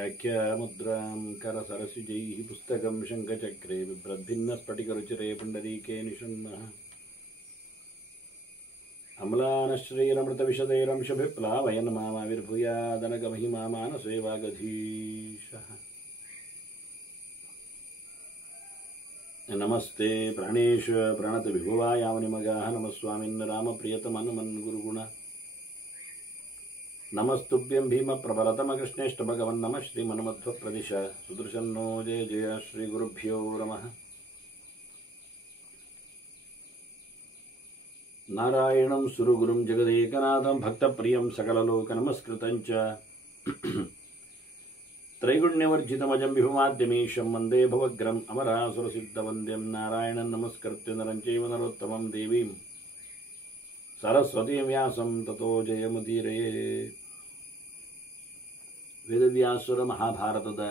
व्याख्यामुद्रां करसरसिजैः पुस्तकं शङ्खचक्रे बिभ्रद्भिन्नस्फटिकरुचिरे पुण्डरीके निषण्णः अम्लानश्रीरमृतविशदैरंशभिप्लावयन् मामाविर्भूयादनगमहिमा मानसे वागधीशः। नमस्ते प्राणेश प्रणतविभुवायावनिमगाः नमस्वामिन् रामप्रियतमनुमन् गुरुगुण नमस्तुभ्यं भीमप्रबलतमकृष्णेष्ट भगवन् नमः श्रीमन्मध्वप्रदिश सुदर्शन्नो जय जय श्रीगुरुभ्यो नमः। नारायणं सुरगुरुं जगदेकनाथं भक्तप्रियं सकललोकनमस्कृतं च त्रैगुण्यवर्जितमजं विभुमाद्यमीशं वन्दे भवग्रम् अमरासुरसिद्धवन्द्यं नारायणं नमस्कृत्य नरं चैव नरोत्तमं देवीं सरस्वतीं व्यासं ततो जयमुदीरये। ವೇದವ್ಯಾಸರ ಮಹಾಭಾರತದ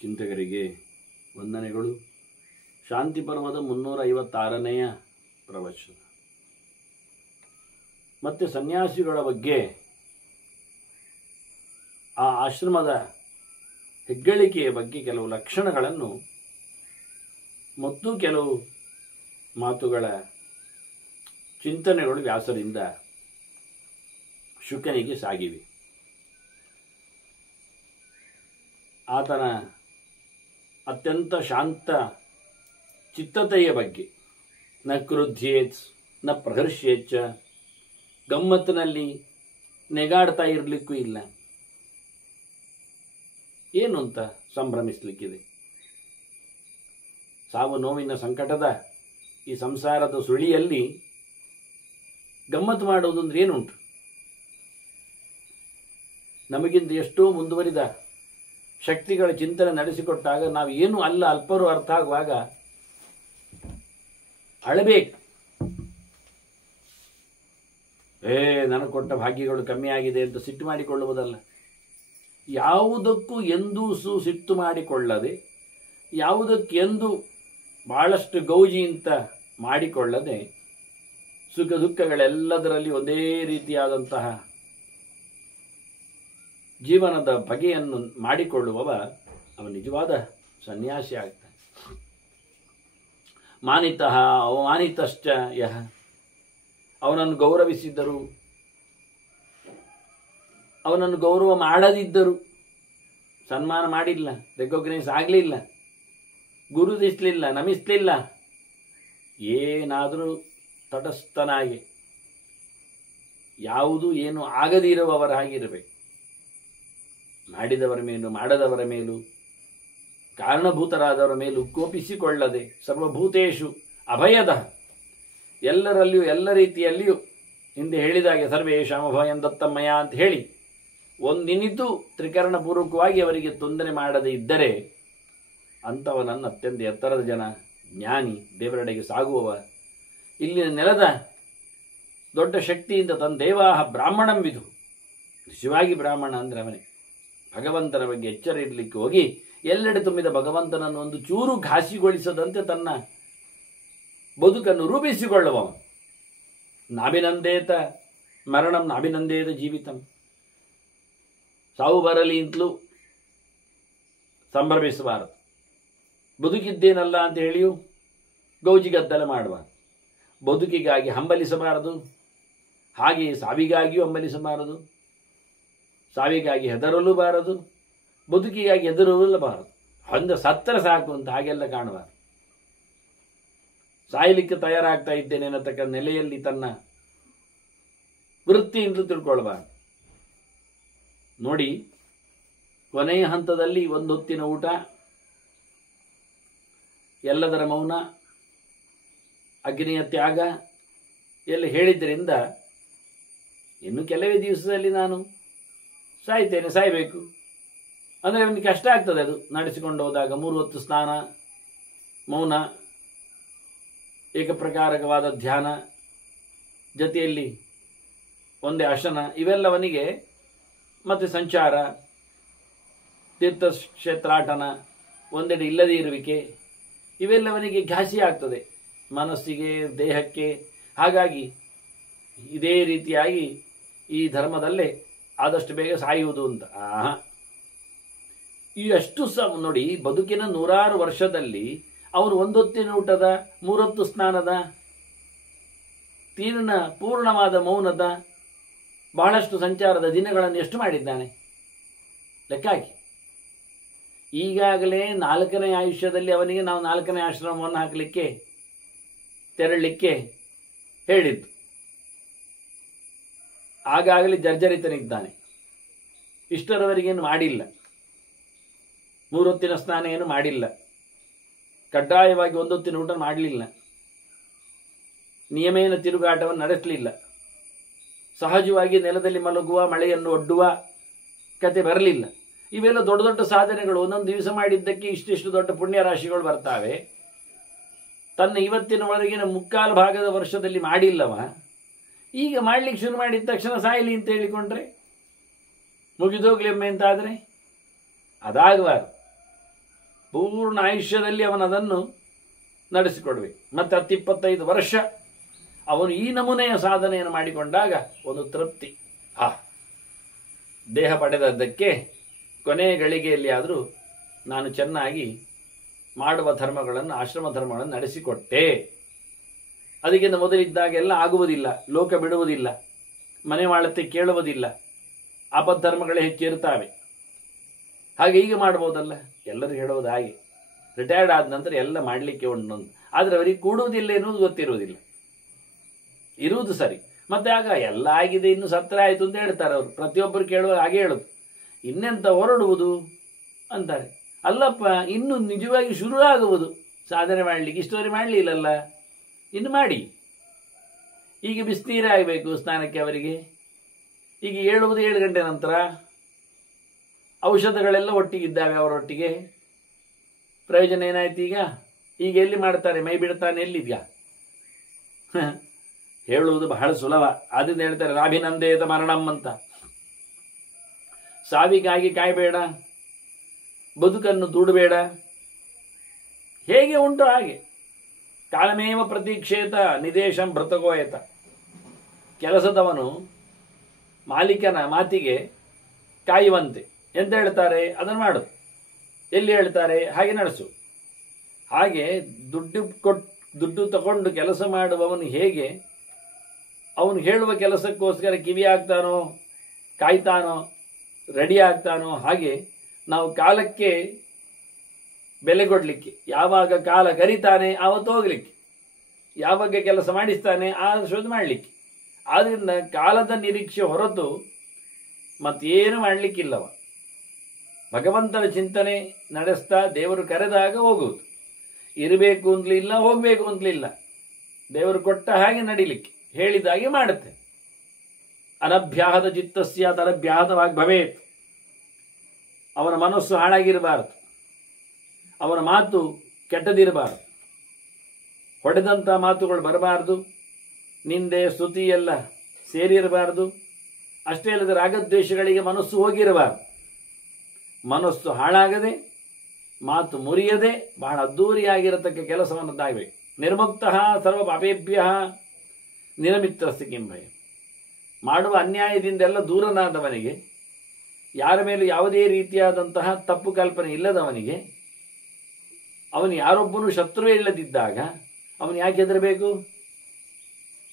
ಚಿಂತಕರಿಗೆ ವಂದನೆಗಳು. ಶಾಂತಿ ಪರ್ವದ 356ನೇಯ ಪ್ರವಚನ ಮತ್ತೆ ಸನ್ಯಾಸಿಗಳ ಬಗ್ಗೆ ಆ ಆಶ್ರಮದ ಹೆಗ್ಗಳಿಕೆಯ ಬಗ್ಗೆ ಕೆಲವು ಲಕ್ಷಣಗಳನ್ನು ಮತ್ತು ಕೆಲವು ಮಾತುಗಳ ಚಿಂತನೆಗಳು ವ್ಯಾಸರಿಂದ ಶುಕನಿಗೆ ಸಾಗಿವೆ. ಆತನ ಅತ್ಯಂತ ಶಾಂತ ಚಿತ್ತತೆಯ ಬಗ್ಗೆ ನ ಕ್ರುಧ್ಯೇತ್ ನ ಪ್ರಹರ್ಷ್ಯೇಚ್ಛ, ಗಮ್ಮತ್ತಿನಲ್ಲಿ ನೆಗಾಡ್ತಾ ಇರಲಿಕ್ಕೂ ಇಲ್ಲ, ಏನು ಅಂತ ಸಂಭ್ರಮಿಸಲಿಕ್ಕಿದೆ. ಸಾವು ನೋವಿನ ಸಂಕಟದ ಈ ಸಂಸಾರದ ಸುಳಿಯಲ್ಲಿ ಗಮ್ಮತ್ತು ಮಾಡುವುದು ಅಂದ್ರೆ ಏನುಂಟು? ನಮಗಿಂತ ಎಷ್ಟೋ ಮುಂದುವರಿದ ಶಕ್ತಿಗಳ ಚಿಂತನೆ ನಡೆಸಿಕೊಟ್ಟಾಗ ನಾವು ಏನು ಅಲ್ಲ ಅಲ್ಪರು ಅರ್ಥ ಆಗುವಾಗ ಅಳಬೇಕು. ನನಗೆ ಕೊಟ್ಟ ಭಾಗ್ಯಗಳು ಕಮ್ಮಿ ಆಗಿದೆ ಅಂತ ಸಿಟ್ಟು ಮಾಡಿಕೊಳ್ಳುವುದಲ್ಲ. ಯಾವುದಕ್ಕೂ ಎಂದೂ ಸಿಟ್ಟು ಮಾಡಿಕೊಳ್ಳದೆ, ಯಾವುದಕ್ಕೆಂದು ಬಹಳಷ್ಟು ಗೌಜಿ ಅಂತ ಮಾಡಿಕೊಳ್ಳದೆ, ಸುಖ ದುಃಖಗಳೆಲ್ಲದರಲ್ಲಿ ಒಂದೇ ರೀತಿಯಾದಂತಹ ಜೀವನದ ಬಗೆಯನ್ನು ಮಾಡಿಕೊಳ್ಳುವವ ಅವನು ನಿಜವಾದ ಸನ್ಯಾಸಿ ಆಗ್ತಾನೆ. ಮಾನಿತಃ ಅವಮಾನಿತಶ್ಚ ಯಹ, ಅವನನ್ನು ಗೌರವಿಸಿದ್ದರು, ಅವನನ್ನು ಗೌರವ ಮಾಡದಿದ್ದರು, ಸನ್ಮಾನ ಮಾಡಿಲ್ಲ, ರೆಕಗ್ನೈಸ್ ಆಗಲಿಲ್ಲ, ಗುರುತಿಸಲಿಲ್ಲ, ನಮಿಸಲಿಲ್ಲ, ಏನಾದರೂ ತಟಸ್ಥನಾಗಿ ಯಾವುದು ಏನು ಆಗದಿರುವವರ ಹಾಗಿರಬೇಕು. ಮಾಡಿದವರ ಮೇಲೂ ಮಾಡದವರ ಮೇಲೂ ಕಾರಣಭೂತರಾದವರ ಮೇಲೂ ಕೋಪಿಸಿಕೊಳ್ಳದೆ, ಸರ್ವಭೂತೇಶು ಅಭಯದ, ಎಲ್ಲರಲ್ಲಿಯೂ ಎಲ್ಲ ರೀತಿಯಲ್ಲಿಯೂ ಹಿಂದೆ ಹೇಳಿದಾಗೆ ಸರ್ವೇಶಾಂ ಅಭಯಂ ದತ್ತಮಯ ಅಂತ ಹೇಳಿ ಒಂದಿನಿತೂ ತ್ರಿಕರಣಪೂರ್ವಕವಾಗಿ ಅವರಿಗೆ ತೊಂದರೆ ಮಾಡದೇ ಇದ್ದರೆ ಅಂಥವನನ್ನು ಅತ್ಯಂತ ಎತ್ತರದ ಜನ, ಜ್ಞಾನಿ, ದೇವರೆಡೆಗೆ ಸಾಗುವವ, ಇಲ್ಲಿನ ನೆಲದ ದೊಡ್ಡ ಶಕ್ತಿಯಿಂದ ತನ್ನ ದೇವಾಹ ಬ್ರಾಹ್ಮಣಂ ವಿದು, ನಿಜವಾಗಿ ಬ್ರಾಹ್ಮಣ ಅಂದರೆ ಅವನೇ. ಭಗವಂತನ ಬಗ್ಗೆ ಎಚ್ಚರ ಇರಲಿಕ್ಕೆ ಹೋಗಿ ಎಲ್ಲೆಡೆ ತುಂಬಿದ ಭಗವಂತನನ್ನು ಒಂದು ಚೂರು ಘಾಸಿಗೊಳಿಸದಂತೆ ತನ್ನ ಬದುಕನ್ನು ರೂಪಿಸಿಕೊಳ್ಳುವ. ನಾಭಿನಂದೇತ ಮರಣಂ ನಾಭಿನಂದೇತ ಜೀವಿತಂ, ಸಾವು ಬರಲಿ ಅಂತಲೂ ಸಂಭ್ರಮಿಸಬಾರದು, ಬದುಕಿದ್ದೇನಲ್ಲ ಅಂತ ಹೇಳಿಯೂ ಗೌಜಿಗದ್ದಲ ಮಾಡಬಾರದು, ಬದುಕಿಗಾಗಿ ಹಂಬಲಿಸಬಾರದು, ಹಾಗೆಯೇ ಸಾವಿಗಾಗಿಯೂ ಹಂಬಲಿಸಬಾರದು, ಸಾವಿಗಾಗಿ ಹೆದರಲು ಬಾರದು, ಬದುಕಿಗಾಗಿ ಹೆದರಲೂಬಾರದು. ಒಂದು ಸತ್ತರ ಸಾಕು ಅಂತ ಹಾಗೆಲ್ಲ ಕಾಣಬಾರದು. ಸಾಯಲಿಕ್ಕೆ ತಯಾರಾಗ್ತಾ ಇದ್ದೇನೆ ಅನ್ನತಕ್ಕ ನೆಲೆಯಲ್ಲಿ ತನ್ನ ವೃತ್ತಿ ಅಂತ ತಿಳ್ಕೊಳ್ಬಾರದು. ನೋಡಿ, ಕೊನೆಯ ಹಂತದಲ್ಲಿ ಒಂದೊತ್ತಿನ ಊಟ, ಎಲ್ಲದರ ಮೌನ, ಅಗ್ನಿಯ ತ್ಯಾಗ ಎಲ್ಲ ಹೇಳಿದ್ದರಿಂದ ಇನ್ನು ಕೆಲವೇ ದಿವಸದಲ್ಲಿ ನಾನು ಸಾಯ್ತೇನೆ, ಸಾಯಬೇಕು ಅಂದರೆ ಅವನಿಗೆ ಕಷ್ಟ ಆಗ್ತದೆ. ಅದು ನಡೆಸಿಕೊಂಡು ಹೋದಾಗ 3 ಹೊತ್ತು ಸ್ನಾನ, ಮೌನ, ಏಕಪ್ರಕಾರಕವಾದ ಧ್ಯಾನ, ಜೊತೆಯಲ್ಲಿ ಒಂದೇ ಆಸನ, ಇವೆಲ್ಲವನಿಗೆ ಮತ್ತೆ ಸಂಚಾರ, ತೀರ್ಥಕ್ಷೇತ್ರಾಟನ, ಒಂದೆಡೆ ಇಲ್ಲದೇ ಇರುವಿಕೆ, ಇವೆಲ್ಲವನಿಗೆ ಘಾಸಿ ಆಗ್ತದೆ ಮನಸ್ಸಿಗೆ, ದೇಹಕ್ಕೆ. ಹಾಗಾಗಿ ಇದೇ ರೀತಿಯಾಗಿ ಈ ಧರ್ಮದಲ್ಲೇ ಆದಷ್ಟು ಬೇಗ ಸಾಯುವುದು ಅಂತ ಈ ಅಷ್ಟು ನೋಡಿ, ಬದುಕಿನ 100 ವರ್ಷದಲ್ಲಿ ಅವನು ಒಂದೊತ್ತಿನ ಊಟದ, 3 ಹೊತ್ತು ಸ್ನಾನದ, ತೀರ್ಣ ಪೂರ್ಣವಾದ ಮೌನದ, ಬಹಳಷ್ಟು ಸಂಚಾರದ ದಿನಗಳನ್ನು ಎಷ್ಟು ಮಾಡಿದ್ದಾನೆ ಲೆಕ್ಕ ಹಾಕಿ. ಈಗಾಗಲೇ 4ನೇ ಆಯುಷ್ಯದಲ್ಲಿ ಅವನಿಗೆ ನಾವು 4ನೇ ಆಶ್ರಮವನ್ನು ಹಾಕಲಿಕ್ಕೆ ತೆರಳಲಿಕ್ಕೆ ಹೇಳಿದ್ದು. ಆಗಾಗಲೇ ಜರ್ಜರಿತನಿದ್ದಾನೆ. ಇಷ್ಟರವರೆಗೇನು ಮಾಡಿಲ್ಲ, 3 ಹೊತ್ತಿನ ಸ್ನಾನ ಏನು ಮಾಡಿಲ್ಲ, ಕಡ್ಡಾಯವಾಗಿ 1 ಹೊತ್ತಿನ ಊಟ ಮಾಡಲಿಲ್ಲ, ನಿಯಮೇನ ತಿರುಗಾಟವನ್ನು ನಡೆಸಲಿಲ್ಲ, ಸಹಜವಾಗಿ ನೆಲದಲ್ಲಿ ಮಲಗುವ, ಮಳೆಯನ್ನು ಒಡ್ಡುವ ಕತೆ ಬರಲಿಲ್ಲ. ಇವೆಲ್ಲ ದೊಡ್ಡ ದೊಡ್ಡ ಸಾಧನೆಗಳು. ಒಂದೊಂದು ದಿವಸ ಮಾಡಿದ್ದಕ್ಕೆ ಇಷ್ಟಿಷ್ಟು ದೊಡ್ಡ ಪುಣ್ಯ ರಾಶಿಗಳು ಬರ್ತಾವೆ. ತನ್ನ ಇವತ್ತಿನವರೆಗಿನ 3/4 ಭಾಗದ ವರ್ಷದಲ್ಲಿ ಮಾಡಿಲ್ಲವ, ಈಗ ಮಾಡ್ಲಿಕ್ಕೆ ಶುರು ಮಾಡಿದ ತಕ್ಷಣ ಸಾಯಲಿ ಅಂತ ಹೇಳಿಕೊಂಡ್ರೆ, ಮುಗಿದೋಗ್ಲಿ ಒಮ್ಮೆ ಅಂತಾದರೆ ಅದಾಗಬಾರದು. ಪೂರ್ಣ ಆಯುಷ್ಯದಲ್ಲಿ ಅವನದನ್ನು ನಡೆಸಿಕೊಡ್ಬೇಕು. ಮತ್ತು 10-25 ವರ್ಷ ಅವನು ಈ ನಮೂನೆಯ ಸಾಧನೆಯನ್ನು ಮಾಡಿಕೊಂಡಾಗ ಒಂದು ತೃಪ್ತಿ. ದೇಹ ಪಡೆದದ್ದಕ್ಕೆ ಕೊನೆಯ ಗಳಿಗೆಯಲ್ಲಿ ಆದರೂ ನಾನು ಚೆನ್ನಾಗಿ ಮಾಡುವ ಧರ್ಮಗಳನ್ನು, ಆಶ್ರಮ ಧರ್ಮಗಳನ್ನು ನಡೆಸಿಕೊಟ್ಟೆ. ಅದಕ್ಕಿಂತ ಮೊದಲಿದ್ದಾಗೆಲ್ಲ ಆಗುವುದಿಲ್ಲ, ಲೋಕ ಬಿಡುವುದಿಲ್ಲ, ಮನೆ ಮಾಳತೆ ಕೇಳುವುದಿಲ್ಲ, ಆಪದ್ಧರ್ಮಗಳೇ ಹೆಚ್ಚಿರುತ್ತವೆ. ಹಾಗೆ ಈಗ ಮಾಡ್ಬೋದಲ್ಲ, ಎಲ್ಲರೂ ಹೇಳೋದು ಹಾಗೆ. ರಿಟೈರ್ಡ್ ಆದ ನಂತರ ಎಲ್ಲ ಮಾಡಲಿಕ್ಕೆ ಒಂದೊಂದು, ಆದರೆ ಅವರಿಗೆ ಕೂಡುವುದಿಲ್ಲ ಎನ್ನುವುದು ಗೊತ್ತಿರುವುದಿಲ್ಲ. ಇರುವುದು ಸರಿ. ಮತ್ತೆ ಆಗ ಎಲ್ಲ ಆಗಿದೆ, ಇನ್ನು ಸತ್ರ ಆಯಿತು ಅಂತ ಹೇಳ್ತಾರೆ ಅವರು. ಪ್ರತಿಯೊಬ್ಬರು ಕೇಳುವಾಗ ಹಾಗೆ ಹೇಳೋದು, ಇನ್ನೆಂತ ಹೊರಡುವುದು ಅಂತಾರೆ. ಅಲ್ಲಪ್ಪ, ಇನ್ನು ನಿಜವಾಗಿ ಶುರು ಆಗುವುದು ಸಾಧನೆ ಮಾಡಲಿಕ್ಕೆ. ಇಷ್ಟವರೆ ಮಾಡಲಿಲ್ಲಲ್ಲ, ಇನ್ನು ಮಾಡಿ. ಈಗ ಬಿಸಿನೀರೇ ಆಗಬೇಕು ಸ್ನಾನಕ್ಕೆ ಅವರಿಗೆ. ಈಗ ಏಳುವುದು 7 ಗಂಟೆ ನಂತರ. ಔಷಧಗಳೆಲ್ಲ ಒಟ್ಟಿಗಿದ್ದಾವೆ ಅವರೊಟ್ಟಿಗೆ. ಪ್ರಯೋಜನ ಏನಾಯ್ತು ಈಗ? ಈಗ ಎಲ್ಲಿ ಮಾಡ್ತಾರೆ? ಮೈ ಬಿಡ್ತಾನೆ ಎಲ್ಲಿದ್ಯಾ? ಹೇಳುವುದು ಬಹಳ ಸುಲಭ. ಅದನ್ನ ಹೇಳ್ತಾರೆ ರಾಭಿನಂದೇತ ಮರಣಂ ಅಂತ. ಸಾವಿಗಾಗಿ ಕಾಯಬೇಡ, ಬದುಕನ್ನು ದೂಡಬೇಡ. ಹೇಗೆ ಉಂಟು ಹಾಗೆ. ಕಾಲಮೇವ ಪ್ರತೀಕ್ಷೇತ ನಿದೇಶಂ ಭೃತಗೋಯತ. ಕೆಲಸದವನು ಮಾಲೀಕನ ಮಾತಿಗೆ ಕಾಯುವಂತೆ ಎಂತ ಹೇಳ್ತಾರೆ ಅದನ್ನು ಮಾಡು. ಎಲ್ಲಿ ಹೇಳ್ತಾರೆ ಹಾಗೆ ನಡೆಸು. ಹಾಗೆ ದುಡ್ಡು ತಗೊಂಡು ಕೆಲಸ ಮಾಡುವವನು ಹೇಗೆ ಅವನು ಹೇಳುವ ಕೆಲಸಕ್ಕೋಸ್ಕರ ಕಿವಿ ಆಗ್ತಾನೋ, ಕಾಯ್ತಾನೋ, ರೆಡಿ ಆಗ್ತಾನೋ, ಹಾಗೆ ನಾವು ಕಾಲಕ್ಕೆ ಬೆಲೆ ಕೊಡಲಿಕ್ಕೆ, ಯಾವಾಗ ಕಾಲ ಕರಿತಾನೆ ಆವತ್ತು ಹೋಗ್ಲಿಕ್ಕೆ, ಯಾವಾಗ ಕೆಲಸ ಮಾಡಿಸ್ತಾನೆ ಆ ಶೋಧ ಮಾಡಲಿಕ್ಕೆ. ಆದ್ದರಿಂದ ಕಾಲದ ನಿರೀಕ್ಷೆ ಹೊರತು ಮತ್ತೇನು ಮಾಡಲಿಕ್ಕಿಲ್ಲವ. ಭಗವಂತನ ಚಿಂತನೆ ನಡೆಸ್ತಾ ದೇವರು ಕರೆದಾಗ ಹೋಗುವುದು. ಇರಬೇಕು ಅಂತಲಿಲ್ಲ, ಹೋಗಬೇಕು ಅಂತಲಿಲ್ಲ. ದೇವರು ಕೊಟ್ಟ ಹಾಗೆ ನಡಿಲಿಕ್ಕೆ, ಹೇಳಿದಾಗೆ ಮಾಡುತ್ತೆ. ಅನಭ್ಯಾಹದ ಚಿತ್ತಸ್ಯ ತನಭ್ಯಾಹತವಾಗಿ ಭವೇತ್. ಅವನ ಮನಸ್ಸು ಹಾಳಾಗಿರಬಾರದು, ಅವನ ಮಾತು ಕೆಟ್ಟದಿರಬಾರದು, ಹೊಡೆದಂಥ ಮಾತುಗಳು ಬರಬಾರದು, ನಿಂದೆ ಸ್ತುತಿ ಎಲ್ಲ ಸೇರಿರಬಾರದು. ಅಷ್ಟೇ ಅಲ್ಲದೆ ರಾಗದ್ವೇಷಗಳಿಗೆ ಮನಸ್ಸು ಹೋಗಿರಬಾರದು. ಮನಸ್ಸು ಹಾಳಾಗದೆ, ಮಾತು ಮುರಿಯದೆ ಬಹಳ ಅದ್ದೂರಿಯಾಗಿರತಕ್ಕ ಕೆಲಸವನ್ನದ್ದಾಗಬೇಕು. ನಿರ್ಮುಕ್ತ ಸರ್ವ ಪಾಪೇಭ್ಯ ನಿರಮಿತ್ರಸ್ಯ ಕಿಂಭಯ. ಮಾಡುವ ಅನ್ಯಾಯದಿಂದೆಲ್ಲ ದೂರನಾದವನಿಗೆ, ಯಾರ ಮೇಲೂ ಯಾವುದೇ ರೀತಿಯಾದಂತಹ ತಪ್ಪು ಕಲ್ಪನೆ ಇಲ್ಲದವನಿಗೆ, ಅವನು ಯಾರೊಬ್ಬನೂ ಶತ್ರುವೇ ಇಲ್ಲದಿದ್ದಾಗ ಅವನು ಯಾಕೆ ಹೆದರಬೇಕು?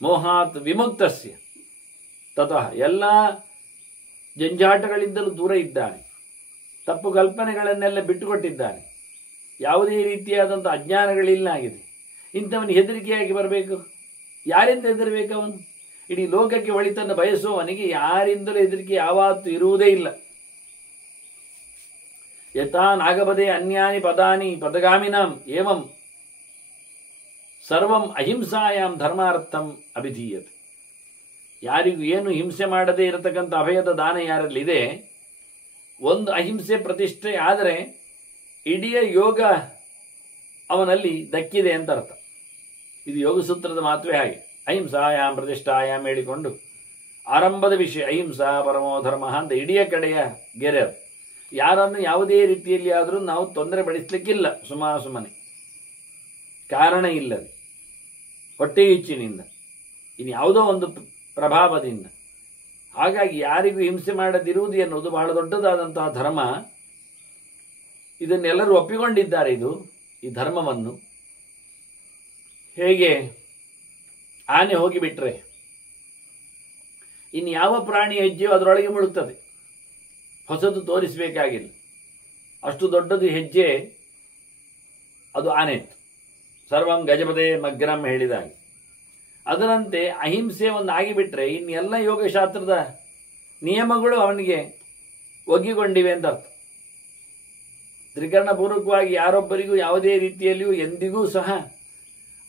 ಮೋಹಾತ್ ವಿಮುಕ್ತಸ್ಯ ತತಃ. ಎಲ್ಲ ಜಂಜಾಟಗಳಿಂದಲೂ ದೂರ ಇದ್ದಾನೆ, ತಪ್ಪು ಕಲ್ಪನೆಗಳನ್ನೆಲ್ಲ ಬಿಟ್ಟುಕೊಟ್ಟಿದ್ದಾನೆ, ಯಾವುದೇ ರೀತಿಯಾದಂಥ ಅಜ್ಞಾನಗಳಿಲ್ಲ ಆಗಿದೆ. ಇಂಥವನಿಗೆ ಹೆದರಿಕೆಯಾಗಿ ಬರಬೇಕು? ಯಾರಿಂದ ಹೆದರಬೇಕು ಅವನು? ಇಡೀ ಲೋಕಕ್ಕೆ ಒಳಿತನ್ನು ಬಯಸುವವನಿಗೆ ಯಾರಿಂದಲೂ ಹೆದರಿಕೆ ಯಾವತ್ತೂ ಇರುವುದೇ ಇಲ್ಲ. ಯಥಾ ನಾಗಪದೇ ಅನ್ಯಾನಿ ಪದಾನಿ ಪದಗಾಮಿನಾಂ ಏವಂ ಸರ್ವಂ ಅಹಿಂಸಾಯಾಂ ಧರ್ಮಾರ್ಥಂ ಅಭಿಧೀಯತೆ. ಯಾರಿಗೂ ಏನು ಹಿಂಸೆ ಮಾಡದೇ ಇರತಕ್ಕಂಥ ಅಭಯದ ದಾನ ಯಾರಲ್ಲಿದೆ, ಒಂದು ಅಹಿಂಸೆ ಪ್ರತಿಷ್ಠೆ ಆದರೆ ಇಡೀ ಯೋಗ ಅವನಲ್ಲಿ ದಕ್ಕಿದೆ ಅಂತ ಅರ್ಥ. ಇದು ಯೋಗಸೂತ್ರದ ಮಾತುವೇ ಹಾಗೆ. ಅಹಿಂಸಾಯಾಮ್ ಪ್ರತಿಷ್ಠಾಯಾಮ್ ಹೇಳಿಕೊಂಡು ಆರಂಭದ ವಿಷಯ ಅಹಿಂಸಾ ಪರಮೋ ಧರ್ಮ ಅಂತ ಇಡೀ ಕಡೆಯ ಗೆರೆ. ಯಾರನ್ನು ಯಾವುದೇ ರೀತಿಯಲ್ಲಿ ಆದರೂ ನಾವು ತೊಂದರೆ ಪಡಿಸಲಿಕ್ಕಿಲ್ಲ ಸುಮ್ಮನೆ, ಕಾರಣ ಇಲ್ಲದೆ, ಹೊಟ್ಟೆ ಇಚ್ಚಿನಿಂದ, ಇನ್ನು ಯಾವುದೋ ಒಂದು ಪ್ರಭಾವದಿಂದ. ಹಾಗಾಗಿ ಯಾರಿಗೂ ಹಿಂಸೆ ಮಾಡದಿರುವುದು ಎನ್ನುವುದು ಬಹಳ ದೊಡ್ಡದಾದಂತಹ ಧರ್ಮ. ಇದನ್ನೆಲ್ಲರೂ ಒಪ್ಪಿಕೊಂಡಿದ್ದಾರೆ. ಈ ಧರ್ಮವನ್ನು ಹೇಗೆ ಆನೆ ಹೋಗಿಬಿಟ್ರೆ ಇನ್ನು ಯಾವ ಪ್ರಾಣಿ ಹೆಜ್ಜೆಯೋ ಅದರೊಳಗೆ ಮುಳುಗ್ತದೆ, ಹೊಸದು ತೋರಿಸಬೇಕಾಗಿಲ್ಲ. ಅಷ್ಟು ದೊಡ್ಡದು ಹೆಜ್ಜೆ ಅದು ಆನೆ. ಸರ್ವಂ ಗಜಪದೇ ಮಗ್ರಂ ಹೇಳಿದಾಗ ಅದರಂತೆ ಅಹಿಂಸೆ ಒಂದು ಆಗಿಬಿಟ್ರೆ ಇನ್ನೆಲ್ಲ ಯೋಗಶಾಸ್ತ್ರದ ನಿಯಮಗಳು ಅವನಿಗೆ ಒಗ್ಗಿಕೊಂಡಿವೆ ಅಂತ ಅರ್ಥ. ತ್ರಿಕರಣಪೂರ್ವಕವಾಗಿ ಯಾರೊಬ್ಬರಿಗೂ ಯಾವುದೇ ರೀತಿಯಲ್ಲಿಯೂ ಎಂದಿಗೂ ಸಹ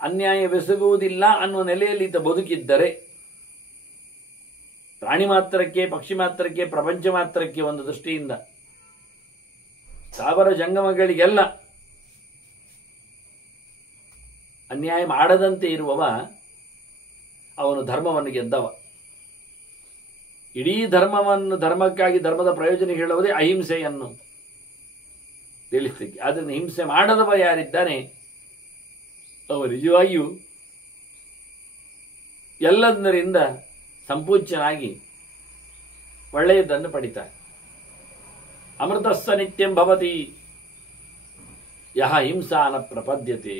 ಅನ್ಯಾಯವೆಸಗುವುದಿಲ್ಲ ಅನ್ನುವ ನೆಲೆಯಲ್ಲಿ ಈತ ಬದುಕಿದ್ದರೆ ಪ್ರಾಣಿ ಮಾತ್ರಕ್ಕೆ, ಪಕ್ಷಿ ಮಾತ್ರಕ್ಕೆ, ಪ್ರಪಂಚ ಮಾತ್ರಕ್ಕೆ ಒಂದು ದೃಷ್ಟಿಯಿಂದ ಸಾವಿರ ಜಂಗಮಗಳಿಗೆಲ್ಲ ಅನ್ಯಾಯ ಮಾಡದಂತೆ ಇರುವವ ಅವನು ಧರ್ಮವನ್ನು ಗೆದ್ದವ. ಇಡೀ ಧರ್ಮಕ್ಕಾಗಿ ಧರ್ಮದ ಪ್ರಯೋಜನ ಹೇಳುವುದೇ ಅಹಿಂಸೆಯನ್ನು ತಿಳಿಸಲಿಕ್ಕೆ. ಅದನ್ನು ಹಿಂಸೆ ಮಾಡದವ ಯಾರಿದ್ದಾನೆ ಅವ ನಿಜವಾಗಿಯೂ ಎಲ್ಲದರಿಂದ ಸಂಪೂಜ್ಯನಾಗಿ ಒಳ್ಳೆಯದನ್ನು ಪಡಿತಾನೆ. ಅಮೃತಸ್ಸ ನಿತ್ಯಂ ಭವತಿ ಯಹ ಹಿಂಸಾ ನ ಪ್ರಪದ್ಯತೆ,